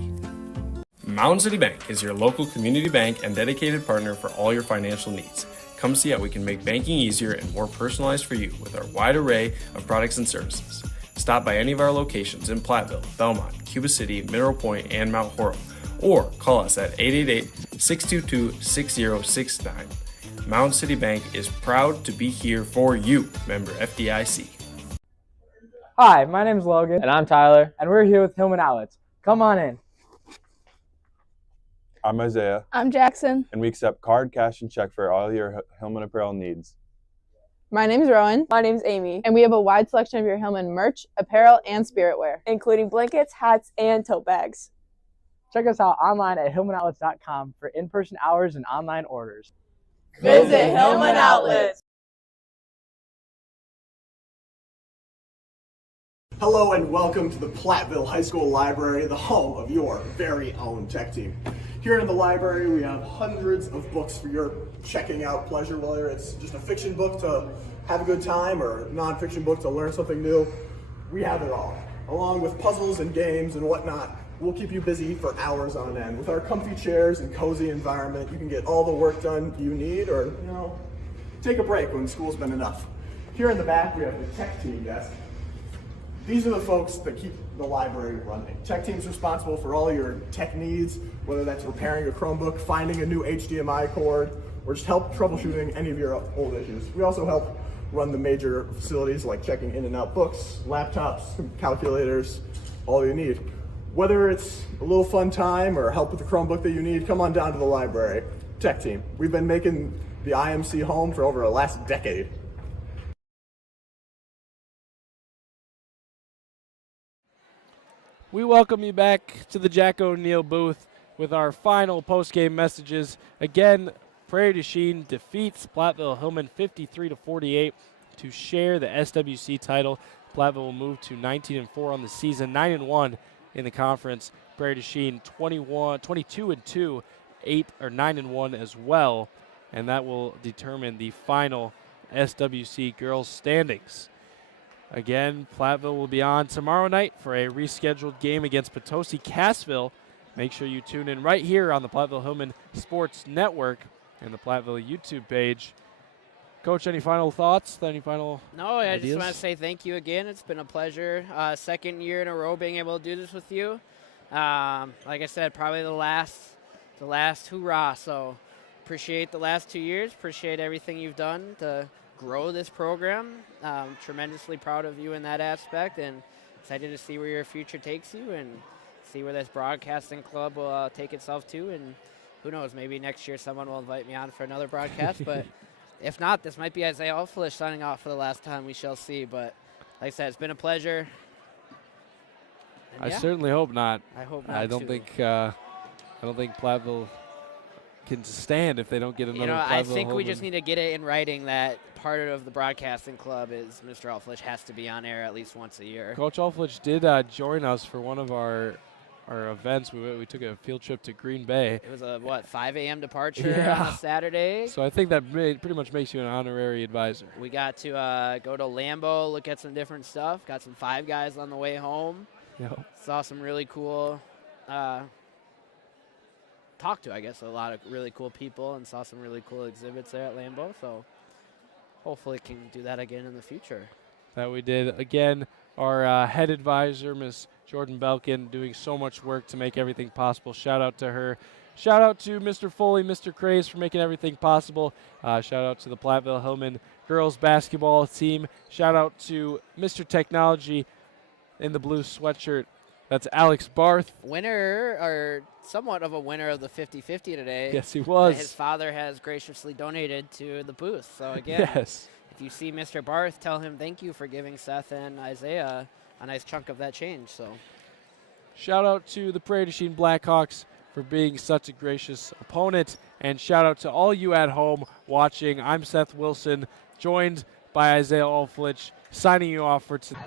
Mountain City Bank is your local community bank and dedicated partner for all your financial needs. Come see how we can make banking easier and more personalized for you with our wide array of products and services. Stop by any of our locations in Platteville, Belmont, Cuba City, Mineral Point, and Mount Horeb, or call us at 888-622-6069. Mountain City Bank is proud to be here for you, member FDIC. Hi, my name's Logan. And I'm Tyler. And we're here with Hillman Outlets. Come on in. I'm Isaiah, I'm Jackson. and we accept card, cash, and check for all your Hillman apparel needs. My name's Rowan. My name's Amy. And we have a wide selection of your Hillman merch, apparel, and spirit wear, including blankets, hats, and tote bags. Check us out online at hillmanoutlets.com for in-person hours and online orders. Visit Hillman Outlets. Hello and welcome to the Platteville High School Library, the home of your very own tech team. Here in the library, we have hundreds of books for your checking out pleasure, whether it's just a fiction book to have a good time or a nonfiction book to learn something new. We have it all. Along with puzzles and games and whatnot, we'll keep you busy for hours on end. With our comfy chairs and cozy environment, you can get all the work done you need or, take a break when school's been enough. Here in the back, we have the tech team desk. These are the folks that keep the library running. Tech team's responsible for all your tech needs, whether that's repairing a Chromebook, finding a new HDMI cord, or just help troubleshooting any of your old issues. We also help run the major facilities like checking in and out books, laptops, calculators, all you need. Whether it's a little fun time or help with the Chromebook that you need, come on down to the library. Tech team. We've been making the IMC home for over the last decade. We welcome you back to the Jack O'Neill booth with our final post-game messages. Again, Prairie Chien defeats Platteville Hillman 53-48 to share the SWC title. Platteville will move to 19-4 on the season, 9-1 in the conference. Prairie Chien 22-2, 9-1 as well, and that will determine the final SWC girls standings. Again, Platteville will be on tomorrow night for a rescheduled game against Potosi Cassville. Make sure you tune in right here on the Platteville Hillman Sports Network and the Platteville YouTube page. Coach, any final thoughts? Any final No, I ideas? just want to say thank you again. It's been a pleasure. Second year in a row being able to do this with you. Like I said, probably the last hoorah. So appreciate the last 2 years. Appreciate everything you've done to grow this program. Tremendously proud of you in that aspect, and excited to see where your future takes you and see where this broadcasting club will take itself to. And who knows, maybe next year someone will invite me on for another broadcast. But if not, this might be Isaiah Alflish signing off for the last time. We shall see. But like I said, it's been a pleasure. And I yeah, certainly hope not. I hope not. I don't think Platteville can stand if they don't get another. I think we just need to get it in writing that part of the broadcasting club is Mr. Alflish has to be on air at least once a year. Coach Alflish did join us for one of our our events. We took a field trip to Green Bay. It was a, what, 5 a.m. departure Yeah. on a Saturday. So I think that pretty much makes you an honorary advisor. We got to go to Lambeau, look at some different stuff. Got some Five Guys on the way home. Yep. Saw some really cool, talked to, I guess, a lot of really cool people and saw some really cool exhibits there at Lambeau. So hopefully can do that again in the future. That we did. Again, our head advisor, Ms. Jordan Belkin, doing so much work to make everything possible. Shout out to her. Shout out to Mr. Foley, Mr. Craze for making everything possible. Shout out to the Platteville Hillman girls basketball team. Shout out to Mr. Technology in the blue sweatshirt. That's Alex Barth. Winner, or somewhat of a winner of the 50-50 today. Yes, he was. His father has graciously donated to the booth. So, again, yes. If you see Mr. Barth, tell him thank you for giving Seth and Isaiah a nice chunk of that change. So, shout out to the Prairie Blackhawks for being such a gracious opponent, and shout out to all you at home watching. I'm Seth Wilson, joined by Isaiah Olflich, signing you off for today.